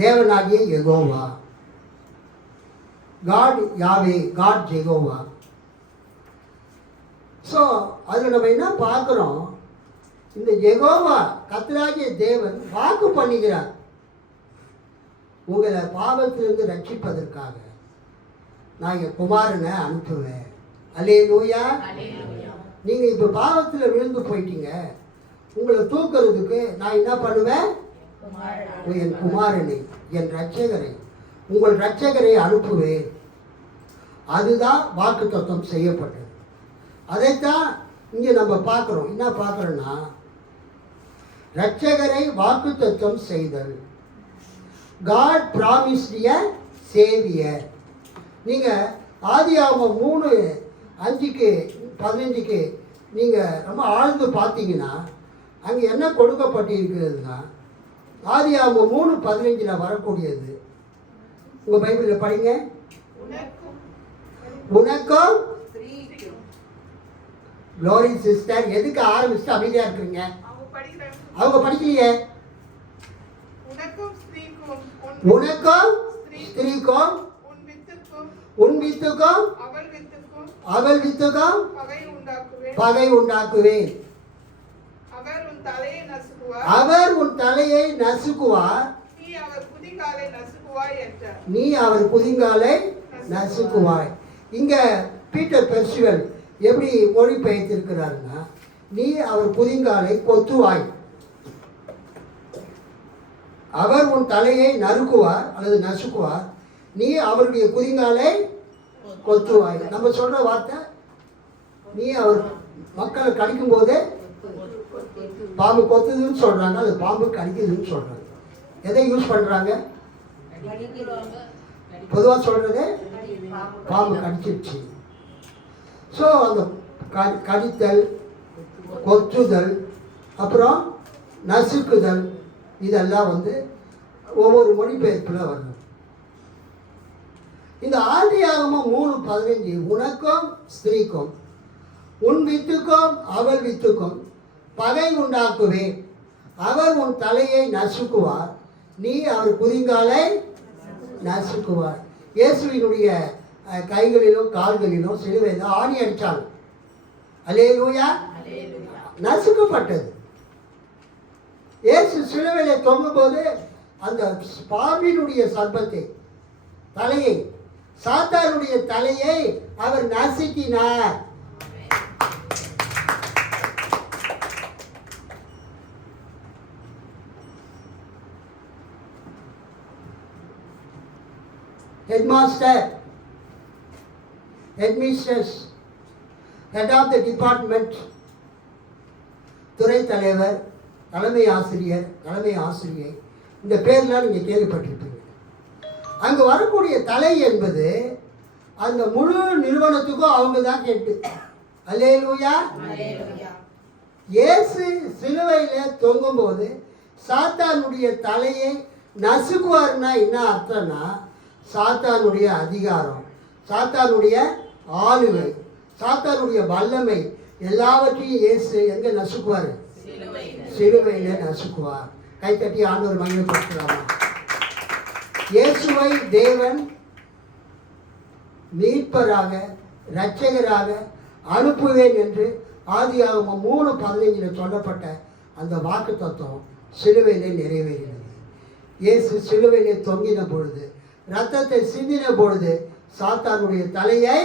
தேவனாகிய யெகோவா, காட் யாவே, காட் ஜெகோவா. ஸோ அதில் நம்ம என்ன பார்க்குறோம்? இந்த யெகோவா கர்த்தராகிய தேவன் வாக்கு பண்ணுகிறார், உங்களை பாவத்திலிருந்து ரட்சிப்பதற்காக நான் என் குமாரனை அனுப்புவேன். அல்லேலூயா. நீங்கள் இப்போ பாவத்தில் விழுந்து போயிட்டீங்க, உங்களை தூக்குறதுக்கு நான் என்ன பண்ணுவேன்? என் குமாரனை, என் ரட்சகரை, உங்கள் ரட்சகரை அனுப்புவேன். அதுதான் வாக்குத்தத்தம் செய்யப்பட்டது. அதைத்தான் இங்கே நம்ம பார்க்குறோம். என்ன பார்க்குறோன்னா, ரட்சகரை வாக்குத்தத்தம் செய்தல். God promised a savior. நீங்கள் ஆதியாகமம் 3:5-15 நீங்கள் ரொம்ப ஆழ்ந்து பார்த்தீங்கன்னா அங்கே என்ன கொடுக்கப்பட்டிருக்கிறதுனா, ஆதியாகமம் 3:15 வரக்கூடியது. உங்கள் பைபிளில் படிங்க. உனக்கும் க்ளோரி சிஸ்டர், எதுக்கு ஆரம்பிச்சுட்டு அமைதியாக இருக்கிறீங்க? அவங்க படிக்கலையே. உனக்கும் ஸ்திரீக்கும் உன் வித்துக்கும் அவள் வித்துக்கும் பகை உண்டாக்குவேன். அவர் உன் தலையை நசுக்குவார், நீ அவர் குதிங்காலை நசுக்குவாய். இங்க பீட்டர் பெர்சிவல் எப்படி மொழிபெயர்த்திருக்கிறாருன்னா, நீ அவர் குதிங்காலை கொத்துவாய். அவர் உன் தலையை நறுக்குவார் அல்லது நசுக்குவார், நீ அவருடைய குதிங்காலை கொத்துவாய். நம்ம சொல்ற வார்த்தை, நீ அவர் மக்களை கடிக்கும் போது பாம்பு கொத்துதுன்னு சொல்றாங்க, அது பாம்பு கடிக்குதுன்னு சொல்றாங்க. எதை யூஸ் பண்றாங்க? பொதுவாக சொல்றது பாம்பு கடிச்சிருச்சு. ஸோ அந்த கடித்தல், கொத்துதல், அப்புறம் நசுக்குதல், இதெல்லாம் ஒவ்வொரு மொழிபெயர்ப்பில் வருது. இந்த ஆதியாகமம் 3:15 உனக்கும் ஸ்திரீக்கும் உன் வித்துக்கும் அவள் வித்துக்கும் பகை உண்டாக்குவேன், அவர் உன் தலையை நசுக்குவார், நீ அவர் குதிங்காலை நசுக்குவார். இயேசுவினுடைய கைகளிலும் கால்களிலும் சிலுவையில் ஆணி அடித்தாங்க. அல்லேலூயா. நசுக்கப்பட்டது. இயேசு சிலுவையில் தொங்கும்போது அந்த பாம்பினுடைய சர்ப்பத்தை, தலையை, சாத்தானுடைய தலையை அவர் நசுக்கினார். Headmaster, headmistress, head of the department, துறை தலைவர், தலைமை ஆசிரியர், தலைமை ஆசிரியை, இந்த பேர்லாம் நீங்கள் கேள்விப்பட்டிருப்பீங்க. அங்கே வரக்கூடிய தலை என்பது அந்த முழு நிறுவனத்துக்கும் அவங்க தான் கேட்டு. அல்லேலூயா. இயேசு சிலுவையில் தொங்கும்போது சாத்தானுடைய தலையை நசுக்குவார்னா என்ன அர்த்தம்னா, சாத்தானுடைய அதிகாரம், சாத்தானுடைய ஆளுகை, சாத்தானுடைய வல்லமை எல்லாவற்றையும் இயேசு எங்கே நசுக்குவார்? சிலுவையில் நசுக்குவார். கைத்தட்டி ஆண்டவர் மகிமைப்படுத்தலாமா? இயேசுவை தேவன் மீட்பராக, இரட்சகராக அனுப்புவேன் என்று ஆதியாகமம் 3:15 சொல்லப்பட்ட அந்த வாக்கு தத்துவம் சிலுவையிலே நிறைவேறினது. இயேசு சிலுவையிலே தொங்கின பொழுது, ரத்தத்தை சிந்தின பொழுது சாத்தானுடைய தலையை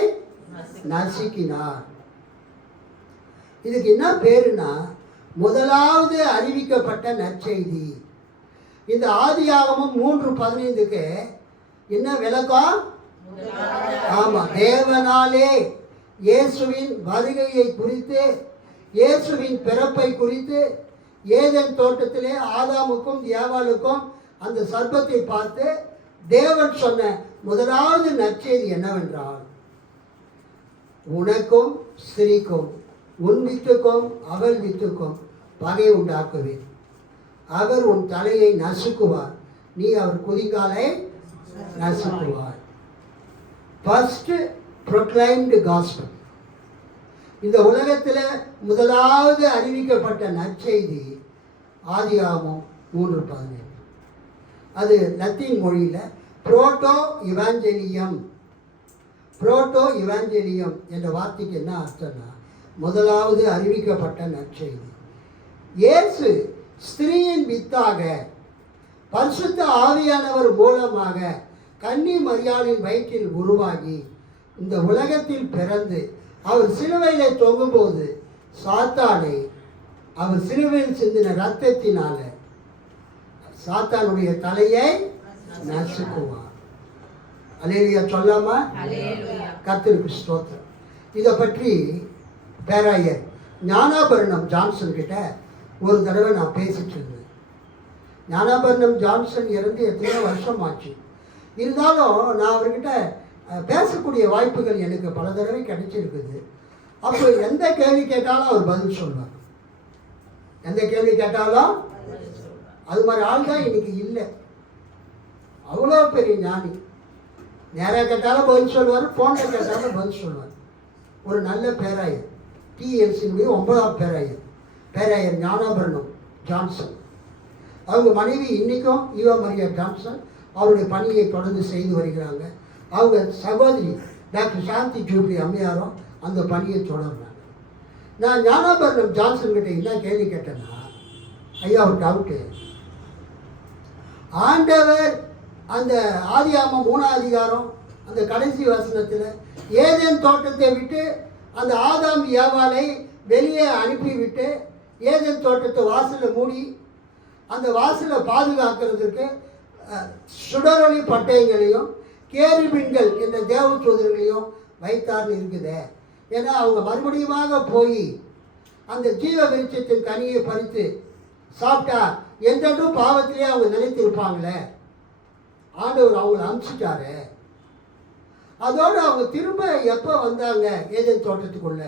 நசுக்கினார். இதுக்கு என்ன பேருனா முதலாவது அறிவிக்கப்பட்ட நற்செய்தி. இந்த ஆதியாகமம் 3:15க்கு என்ன விளக்கம்? ஆமா, தேவனாலே இயேசுவின் வருகையை குறித்து, இயேசுவின் பிறப்பை குறித்து, ஏதேன் தோட்டத்திலே ஆதாமுக்கும் ஏவாளுக்கும் அந்த சர்ப்பத்தை பார்த்து தேவன் சொன்ன முதலாவது நற்செய்தி என்னவென்றால், உனக்கும் ஸ்திரீக்கும், உன் வித்துக்கும் அவள் வித்துக்கும் பகை உண்டாக்குவேன். அவர் உன் தலையை நசுக்குவார், நீ அவர் குதிகாலை நசுக்குவார். First proclaimed gospel. இந்த உலகத்தில் முதலாவது அறிவிக்கப்பட்ட நற்செய்தி ஆதியாகமம் 3:17. அது லத்தீன் மொழியில் புரோட்டோ இவாஞ்சலியம். புரோட்டோ இவாஞ்சலியம் என்ற வார்த்தைக்கு என்ன அர்த்தம்னா முதலாவது அறிவிக்கப்பட்ட நற்செய்தி. இயேசு ஸ்திரீயின் வித்தாக பரிசுத்த ஆவியானவர் மூலமாக கன்னி மரியாளின் வயிற்றில் உருவாகி இந்த உலகத்தில் பிறந்து அவர் சிலுவையிலே தொங்கும்போது சாத்தானை அவர் சிலுவையில் சிந்தின ரத்தத்தினால சாத்தானுடைய தலையை நசுக்குவார். அல்லேலூயா சொல்லாமா? கர்த்தருக்கு ஸ்தோத்திரம். இதை பற்றி பேராயர் ஞானாபரணம் ஜான்சன் கிட்ட ஒரு தடவை நான் பேசிட்டு இருந்தேன். ஞானாபரணம் ஜான்சன் இறந்து எத்தனையோ வருஷம் ஆச்சு. இருந்தாலும் நான் அவர்கிட்ட பேசக்கூடிய வாய்ப்புகள் எனக்கு பல தடவை கிடைச்சிருக்குது. அப்போ எந்த கேள்வி கேட்டாலும் அவர் பதில் சொல்வார். எந்த கேள்வி கேட்டாலும் அது மாதிரி ஆள் தான் இன்னைக்கு இல்லை. அவ்வளோ பெரிய ஞானி. நேராக கேட்டாலும் பதில் சொல்வார், ஃபோனில் கேட்டாலும் பதில் சொல்வார். ஒரு நல்ல பேராயர், TLCனுடைய 9ஆம் பேராயர் ஞானாபரணம் ஜான்சன். அவங்க மனைவி இன்றைக்கும் ஈவா மரியா ஜான்சன் அவருடைய பணியை தொடர்ந்து செய்து வருகிறாங்க. அவங்க சகோதரி டாக்டர் சாந்தி ஜூப்ளி அம்மையாரும் அந்த பணியை தொடர்றாங்க. நான் ஞானாபரணம் ஜான்சன் கிட்ட என்ன கேள்வி கேட்டேன்னா, ஐயா ஒரு டவுட்டு, ஆண்டவர் அந்த ஆதியாகமம் 3ஆம் அதிகாரம் அந்த கடைசி வசனத்தில் ஏதேன் தோட்டத்தை விட்டு அந்த ஆதாம் ஏவாளை வெளியே அனுப்பிவிட்டு ஏதேன் தோட்டத்தை வாசலை மூடி அந்த வாசலை பாதுகாக்கிறதுக்கு சுடரொளி பட்டயங்களையும் கேருபீன்கள் என்ற தேவதூதர்களையும் வைத்தார்னு இருக்குது. ஏன்னா அவங்க மறுபடியுமாக போய் அந்த ஜீவ விருட்சத்தின் கனியை பறித்து சாப்பிட்டா என்றென்றும் பாவத்திலே அவங்க நிலைத்திருப்பாங்களே, ஆண்டவர் அவங்களை அனுப்பிச்சிட்டாரு. அதோடு அவங்க திரும்ப எப்போ வந்தாங்க ஏதேன் தோட்டத்துக்குள்ள?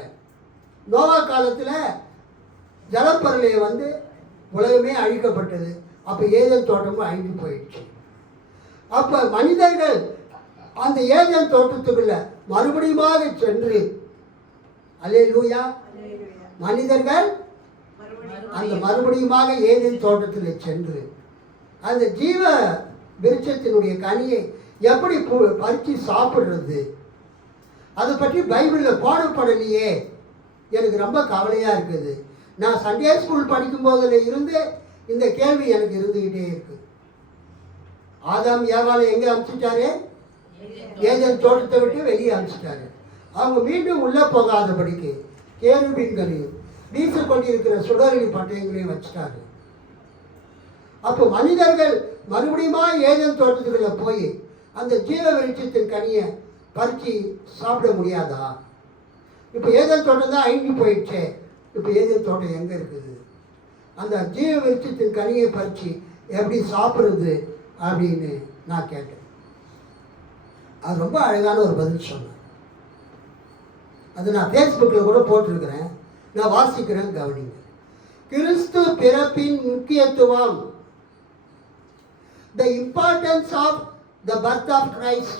நோவா காலத்தில் ஜலப்பரலையை வந்து உலகமே அழிக்கப்பட்டது. அப்போ ஏதேன் தோட்டமும் அழிஞ்சு போயிடுச்சு. அப்போ மனிதர்கள் அந்த ஏதேன் தோட்டத்துக்குள்ள மறுபடியுமாக சென்று, அல்லேலூயா, மனிதர்கள் அந்த மறுபடியுமாக ஏதேன் தோட்டத்தில் சென்று அந்த ஜீவ விருட்சத்தினுடைய கனியை எப்படி பறித்து சாப்பிடுறது, அதை பற்றி பைபிளில் போடப்படலையே. எனக்கு ரொம்ப கவலையாக இருக்குது. நான் சண்டே ஸ்கூல் படிக்கும் போதுல இருந்து இந்த கேள்வி எனக்கு இருந்துக்கிட்டே இருக்கு. ஆதாம் ஏவாளை எங்கே அனுப்பிச்சிட்டாரு? ஏதேன் தோட்டத்தை விட்டு வெளியே அனுப்பிச்சிட்டாரு. அவங்க மீண்டும் உள்ளே போகாதபடிக்கு கேருபீன்களையும் வீசு கொண்டிருக்கிற சுடரொளி பட்டயங்களையும் வச்சுட்டாரு. அப்போ மனிதர்கள் மறுபடியுமா ஏதேன் தோட்டத்துக்குள்ள போய் அந்த ஜீவ வெளிச்சத்தின் கனியை பறித்து சாப்பிட முடியாதா? இப்போ ஏதேன் தோட்டம் தான் அழிஞ்சு போயிடுச்சே, இப்போ ஏதேன் தோட்டம் எங்கே இருக்குது? அந்த ஜீவ வெளிச்சத்தின் கனியை பறித்து எப்படி சாப்பிட்றது அப்படின்னு நான் கேட்டேன். அது ரொம்ப அழகான ஒரு பதில் சொன்னேன். அது நான் ஃபேஸ்புக்கில் கூட போட்டிருக்கிறேன், நான் வாசிக்கிறேன், கவனிங்க. கிறிஸ்து பிறப்பின் முக்கியத்துவம், the importance of the birth of Christ.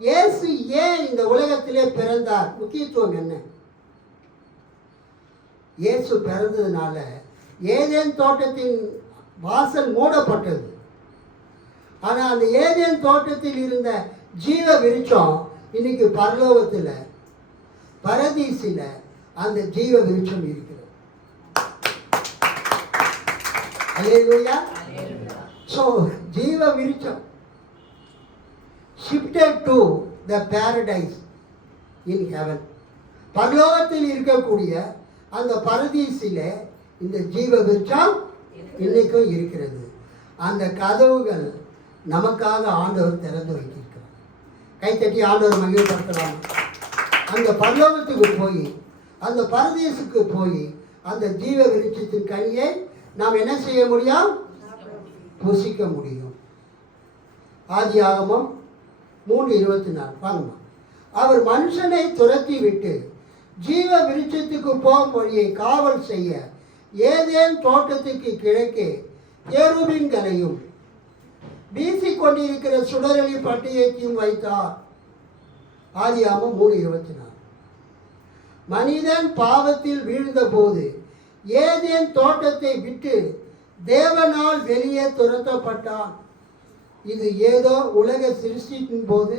இயேசு ஏன் இந்த உலகத்திலே பிறந்தார்? முக்கியத்துவம் என்ன? இயேசு பிறந்ததுனால ஏதேன் தோட்டத்தின் வாசல் மூடப்பட்டது. ஆனால் அந்த ஏதேன் தோட்டத்தில் இருந்த ஜீவ விருட்சம் இன்னைக்கு பரலோகத்தில் பரதீசில் அந்த ஜீவ விருட்சம் இருக்கிறது. அல்லேலூயா. So ஜீவ விருட்சம் shifted to the paradise in heaven. பரலோகத்தில் இருக்கக்கூடிய அந்த பரதீசிலே இந்த ஜீவ விருட்சம் இன்னைக்கும் இருக்கிறது. அந்த கதவுகள் நமக்காக ஆண்டவர் திறந்து வைத்திருக்கிறார். கைத்தட்டி ஆண்டவர் மகிழ்ப்படுத்தலாம். அந்த பரலோகத்துக்கு போய் அந்த பரதேசுக்கு போய் அந்த ஜீவ விருட்சத்தின் கனியை நாம் என்ன செய்ய முடியும்? புசிக்க முடியும். ஆதியாகமம் 3:24 பாருங்க. அவர் மனுஷனை துரத்தி விட்டு ஜீவ விருட்சத்துக்கு போகும் வழியை காவல் செய்ய ஏதேன் தோட்டத்துக்கு கிழக்கே கேருபீன்களையும் வீசிக்கொண்டிருக்கிற சுடரொளி பட்டயத்தையும் வைத்தார். ஆதியாகமம் 3:24. மனிதன் பாவத்தில் வீழ்ந்த போது ஏதேன் தோட்டத்தை விட்டு தேவனால் வெளியே துரத்தப்பட்டான். இது ஏதோ உலக சிருஷ்டியின் போது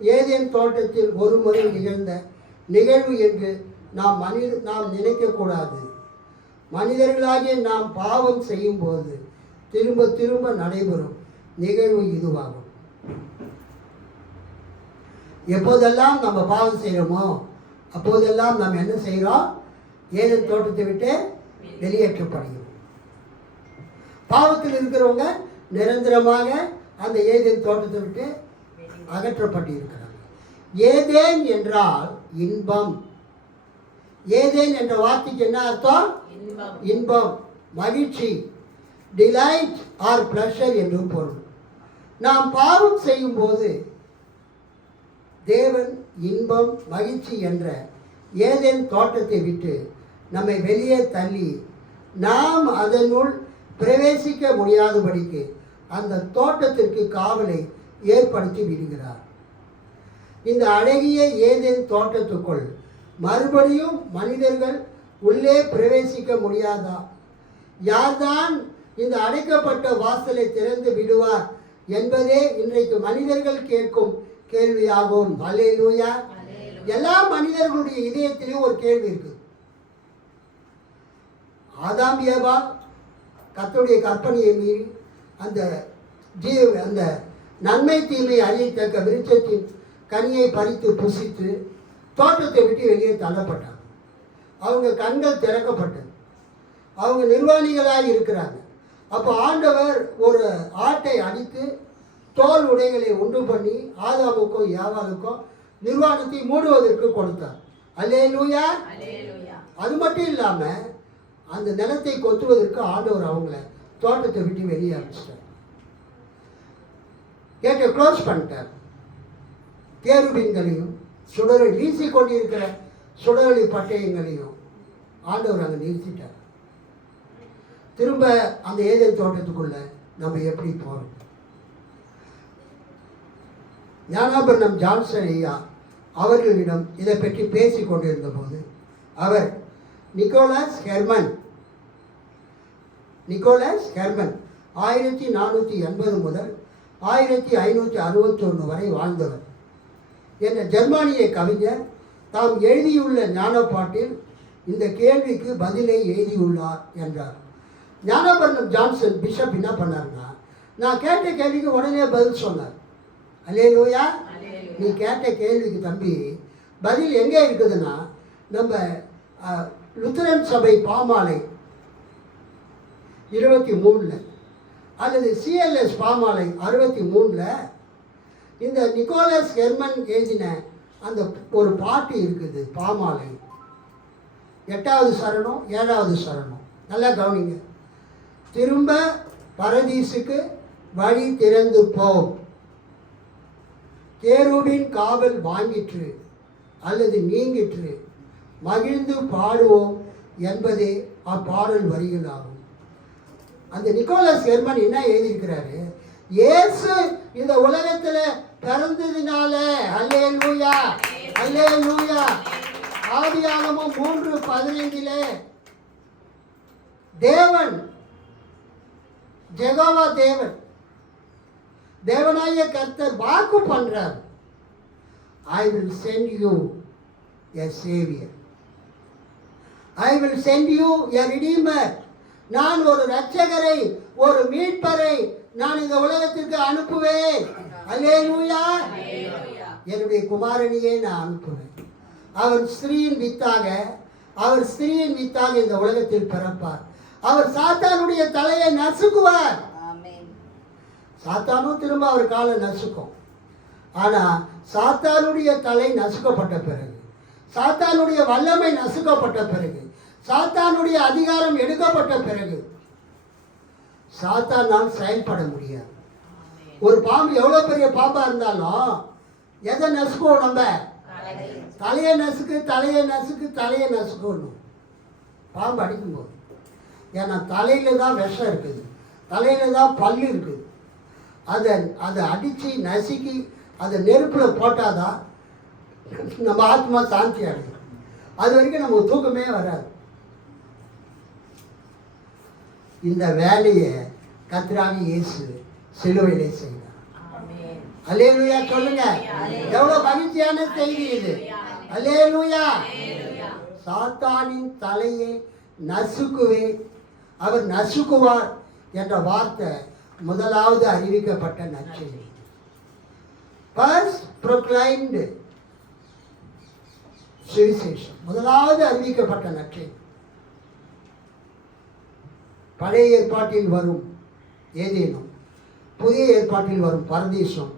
ஏதேன் தோட்டத்தில் ஒரு முறை நிகழ்ந்த நிகழ்வு என்று நாம் நினைக்கக்கூடாது. மனிதர்களாகிய நாம் பாவம் செய்யும் போது திரும்ப திரும்ப நடைபெறும் நிகழ்வு இதுவாகும். எப்போதெல்லாம் நம்ம பாவம் செய்கிறோமோ அப்போதெல்லாம் நாம் என்ன செய்கிறோம்? ஏதேன் தோட்டத்தை விட்டு வெளியேற்றப்படுகிறோம். பாவத்தில் இருக்கிறவங்க நிரந்தரமாக அந்த ஏதேன் தோட்டத்தை விட்டு அகற்றப்பட்டு இருக்கிறாங்க. ஏதேன் என்றால் இன்பம். ஏதேன் என்ற வார்த்தைக்கு என்ன அர்த்தம்? இன்பம், மகிழ்ச்சி, டிலைட் ஆர் பிளஷர் என்று பொருள். நாம் பாவம் செய்யும் போது தேவன் இன்பம், மகிழ்ச்சி என்ற ஏதேன் தோட்டத்தை விட்டு நம்மை வெளியே தள்ளி நாம் அதனுள் பிரவேசிக்க முடியாதபடிக்கு அந்த தோட்டத்திற்கு காவலை ஏற்படுத்தி விடுகிறார். இந்த அழகிய ஏதேன் தோட்டத்துக்குள் மறுபடியும் மனிதர்கள் உள்ளே பிரவேசிக்க முடியாதா? யார்தான் இந்த அடைக்கப்பட்ட வாசலை திறந்து விடுவார் என்பதே இன்றைக்கு மனிதர்கள் கேட்கும் கேள்வியாகும். அல்லேலூயா. எல்லா மனிதர்களுடைய இதயத்திலும் ஒரு கேள்வி இருக்கு. ஆதாம் ஏவாள் கர்த்தருடைய கற்பனையை மீறி அந்த நன்மை தீமை அறியத்தக்க விருட்சத்தின் கனியை பறித்து புசித்து தோட்டத்தை விட்டு வெளியே தள்ளப்பட்டாங்க. அவங்க கண்கள் திறக்கப்பட்டது. அவங்க நிர்வாணிகளாக இருக்கிறாங்க. அப்போ ஆண்டவர் ஒரு ஆட்டை அடித்து தோல் உடைகளை உண்டு பண்ணி ஆதாமுக்கும் ஏவாளுக்கும் நிர்வாணத்தை மூடுவதற்கு கொடுத்தார். அல்லேலூயா. அது மட்டும் இல்லாமல் அந்த நிலத்தை கொத்துவதற்கு ஆண்டவர் அவங்கள தோட்டத்தை விட்டு வெளியே அனுப்பிச்சிட்டார். கேட்டை க்ளோஸ் பண்ணிட்டார். கேருபீன்களையும் சுடரொளி வீசி கொண்டிருக்கிற சுடரொளி பட்டயங்களையும் ஆண்டவர் அங்கே நிறுத்திட்டார். திரும்ப அந்த ஏதேன் தோட்டத்துக்குள்ள நம்ம எப்படி போகிறோம்? ஞானாபரணம் ஜான்சன் ஐயா அவர்களிடம் இதை பற்றி பேசி கொண்டிருந்த போது அவர் நிக்கோலஸ் ஹெர்மன் 1480 முதல் 1561 வரை வாழ்ந்தவர் என்ற ஜெர்மானிய கவிஞர் தாம் எழுதியுள்ள ஞானப்பாட்டில் இந்த கேள்விக்கு பதிலை எழுதியுள்ளார் என்றார். ஞானாபரணம் ஜான்சன் பிஷப் என்ன பண்ணார்னா, நான் கேட்ட கேள்விக்கு உடனே பதில் சொன்னார். அல்லேலூயா. நீ கேட்ட கேள்விக்கு தம்பி பதில் எங்கே இருக்குதுன்னா, நம்ம லுத்தரன் சபை பாமாலை 23 அல்லது சிஎல்எஸ் பாமாலை 63 இந்த நிக்கோலஸ் ஹெர்மன் எழுதின அந்த ஒரு பாட்டு இருக்குது. பாமாலை 8வது சரணம் 7வது சரணம். நல்லா கவனிங்க. திரும்ப பரதீசுக்கு வழி திறந்து போம், கேருபின் காவல் வாங்கிற்று அல்லது நீங்கிற்று, மகிழ்ந்து பாடுவோம் என்பதே அப்பாடல் வரிகளாகும். அந்த நிக்கோலஸ் ஹெர்மன் என்ன எழுதியிருக்கிறாரு? இயேசு இந்த உலகத்துல பிறந்ததினால அல்லேலூயா அல்லேலூயா. ஆதியாகமம் 3:15 தேவன் ஜெகோவா தேவனாய கர்த்தர் வாக்கு பண்றார், I will send you a savior. I will send you a redeemer. நான் ஒரு இரட்சகரை, ஒரு மீட்பரை நான் இந்த உலகத்திற்கு அனுப்புவேன். அல்லேலூயா. என்னுடைய குமாரனையே நான் அனுப்புவேன். அவர் ஸ்திரீயின் வித்தாக இந்த உலகத்தில் பிறப்பார். அவர் சாத்தானுடைய தலையை நசுக்குவார். சாத்தானும் திரும்ப அவர் காலை நசுக்கும். ஆனா சாத்தானுடைய தலை நசுக்கப்பட்ட பிறகு, சாத்தானுடைய வல்லமை நசுக்கப்பட்ட பிறகு, சாத்தானுடைய அதிகாரம் எடுக்கப்பட்ட பிறகு சாத்தானால் செயல்பட முடியாது. ஒரு பாம்பு எவ்வளவு பெரிய பாம்பா இருந்தாலும் எதை நசுக்குவோம்? நம்ம தலையை நசுக்கணும் பாம்பு அடிக்கும்போது. ஏன்னா தலையில தான் விஷம் இருக்குது, தலையில தான் பல்லு இருக்குது. அதை அடித்து நசுக்கி அதை நெருப்பில் போட்டாதான் நம்ம ஆத்மா சாந்தி அடையும். அது வரைக்கும் நமக்கு தூக்கமே வராது. இந்த வேலையை கர்த்தராகிய இயேசு சிலுவையிலே செய்தார். அல்லேலூயா சொல்லுங்க. எவ்வளவு மகிழ்ச்சியான செய்தி இது. அல்லேலூயா. சாத்தானின் தலையை நசுக்குவே, அவர் நசுக்குவார் என்ற வார்த்தை முதலாவது அறிவிக்கப்பட்ட நற்செய்தி. ஃபர்ஸ்ட் ப்ரொக்ளைம்டு சுவிசேஷம், முதலாவது அறிவிக்கப்பட்ட நற்செய்தி. பழைய ஏற்பாட்டில் வரும் ஏதேனும், புதிய ஏற்பாட்டில் வரும் பரதீசம்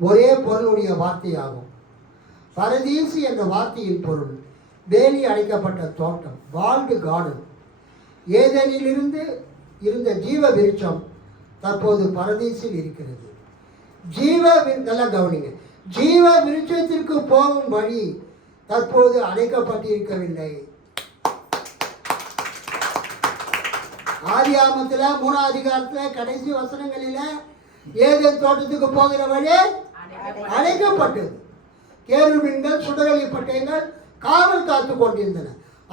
ஒரே பொருளுடைய வார்த்தையாகும். பரதீசு என்ற வார்த்தையின் பொருள் வேலி அடைக்கப்பட்ட தோட்டம், வால்டு கார்டன். ஏதேனிலிருந்து இருந்த ஜீவ விருட்சம் தற்போது பரதீசில் இருக்கிறது. நல்லா கவனிங்க, ஜீவ விருட்சத்திற்கு போகும் வழி தற்போது அடைக்கப்பட்டிருக்கவில்லை. ஆதியாகமத்தில் 3ஆம் அதிகாரத்தில் கடைசி வசனங்களில் ஏதேன் தோட்டத்துக்கு போகிற வழி அடைக்கப்பட்டது. கேருபீன்கள் சுடரொளி பட்டயங்கள் காவல் காத்து கொண்டிருந்தன.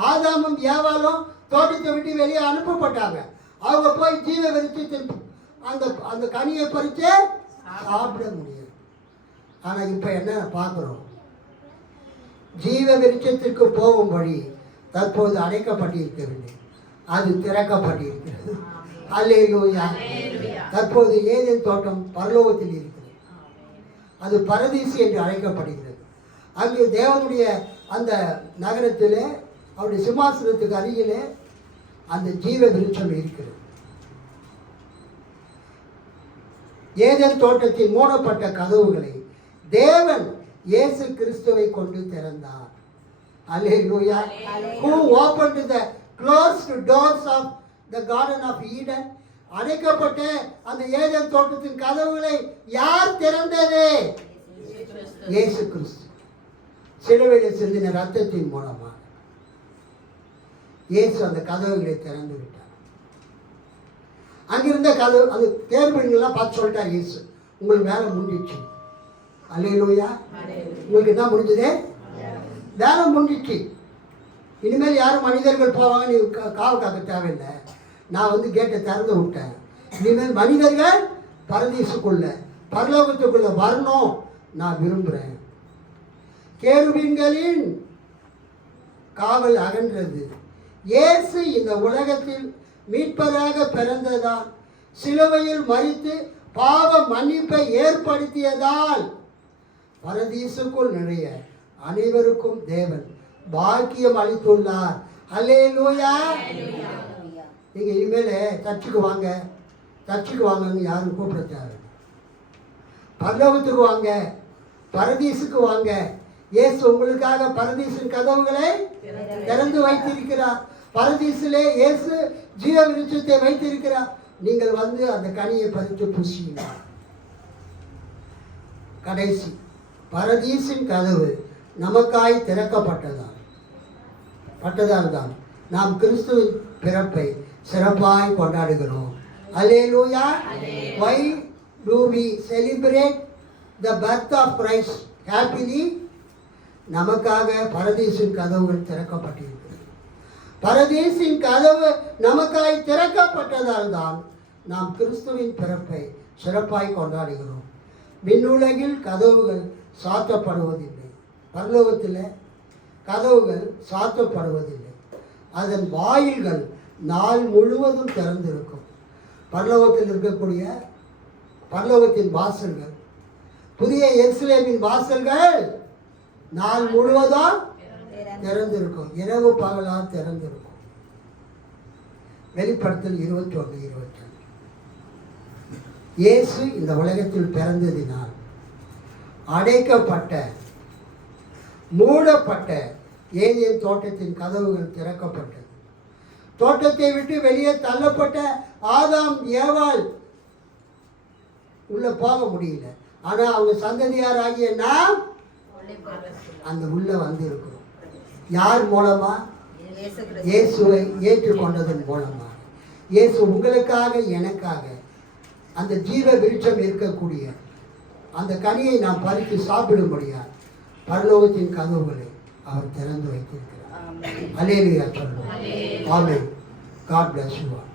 ஆதாமும் ஏவாளும் தோட்டத்தை விட்டு வெளியே அனுப்பப்பட்டாங்க. அவங்க போய் ஜீவ விருட்சத்தின் அந்த கனியை பறித்து சாப்பிட முடியும். ஆனால் இப்போ என்ன பார்க்குறோம்? ஜீவ விருட்சத்திற்கு போகும் வழி தற்போது அடைக்கப்பட்டிருக்கவில்லை, அது திறக்கப்பட்டிருக்கிறது. அல்லேலூயா. தற்போது ஏதேன் தோட்டம் பரலோகத்தில் இருக்கிறது. அது பரதீசு என்று அழைக்கப்படுகிறது. அங்கு தேவனுடைய அந்த நகரத்திலே, அவருடைய சிம்மாசனத்துக்கு அருகிலே அந்த ஜீவ விருட்சம் இருக்கிறது. ஏதேன் தோட்டத்தில் மூடப்பட்ட கதவுகளை தேவன் இயேசு கிறிஸ்துவை கொண்டு திறந்தார். அல்லேலூயா. Who opened the closed doors of the garden of Eden? அடைக்கப்பட்ட அந்த ஏதேன் தோட்டத்தின் கதவுகளை யார் திறந்தது? இயேசு கிறிஸ்து. சிலுவையில் சிந்தின ரத்தத்தின் மூலமாக இயேசு அந்த கதவுகளை திறந்து விட்டார். அங்கிருந்த கதவு, அது தேர்வுலாம் பார்த்து சொல்லிட்டார் இயேசு, உங்களுக்கு வேலை முடிஞ்சிச்சு. அல்லேலூயா. உங்களுக்கு என்ன முடிஞ்சது? வேலை முடிஞ்சிச்சு. இனிமேல் யாரும் மனிதர்கள் போவாங்க, நீ காவல் காக்க தேவையில்லை. நான் கேட்டை திறந்து விட்டேன். இனிமேல் மனிதர்கள் பரதீசுக்குள்ள, பரலோகத்துக்குள்ள வரணும் நான் விரும்புகிறேன். கேருபீன்களின் காவல் அகன்றது. இயேசு இந்த உலகத்தில் மீட்பராக பிறந்ததால், சிலுவையில் மரித்து பாவ மன்னிப்பை ஏற்படுத்தியதால் பரதீசுக்குள் நுழைய அனைவருக்கும் தேவன் பாக்கியம் அளித்துள்ளார். அல்லேலூயா. நீங்கள் இனிமேல் சர்ச்சுக்கு வாங்கன்னு யாரும் கூப்பிட தேவை. பரலோகத்துக்கு வாங்க, பரதீசுக்கு வாங்க. இயேசு உங்களுக்காக பரதீசின் கதவுகளை திறந்து வைத்திருக்கிறார். பரதீசிலே இயேசு ஜீவ விருட்சத்தை வைத்திருக்கிறார். நீங்கள் அந்த கனியை பறித்து புசியுங்க. கடைசி, பரதீசின் கதவு நமக்காய் திறக்கப்பட்டதால் தான் நாம் கிறிஸ்துவின் பிறப்பை சிறப்பாய் கொண்டாடுகிறோம். அல்லேலூயா. Why do we celebrate the birth of Christ happily? நமக்காக பரதீசின் கதவுகள் திறக்கப்பட்டிருக்கிறது. பரதீசின் கதவு நமக்காய் திறக்கப்பட்டதால் தான் நாம் கிறிஸ்துவின் பிறப்பை சிறப்பாய் கொண்டாடுகிறோம். விண்ணுலகில் கதவுகள் சாத்தப்படுவதில்லை, பரலோகத்தில் கதவுகள் சாத்தப்படுவதில்லை. அதன் வாயில்கள் நாள் முழுவதும் திறந்திருக்கும். பரலோகத்தில் இருக்கக்கூடிய பரலோகத்தின் வாசல்கள், புதிய எருசலேமின் வாசல்கள் நாள் முழுவதும் திறந்திருக்கும், இரவு பகலாக திறந்திருக்கும். வெளிப்படுத்தல் 21:22. இயேசு இந்த உலகத்தில் பிறந்ததினால் அடைக்கப்பட்ட மூடப்பட்ட ஏதேன் தோட்டத்தின் கதவுகள் திறக்கப்பட்டது. தோட்டத்தை விட்டு வெளியே தள்ளப்பட்ட ஆதாம் ஏவாள் உள்ள போக முடியல. ஆனா அவங்க சந்ததியாராகிய நாம் அந்த உள்ள வந்து இருக்கிறோம். யார் மூலமா? இயேசுவை ஏற்றுக்கொண்டதன் மூலமாக. இயேசு உங்களுக்காக எனக்காக அந்த ஜீவ விருட்சம் இருக்கக்கூடிய அந்த கனியை நாம் பறித்து சாப்பிடும்படியா பரலோகத்தின் கதவுகளை அவர் திறந்து வைத்திருக்கிறார். அல்லேலூயா சொல்லுவோம். ஆமென். God bless you all.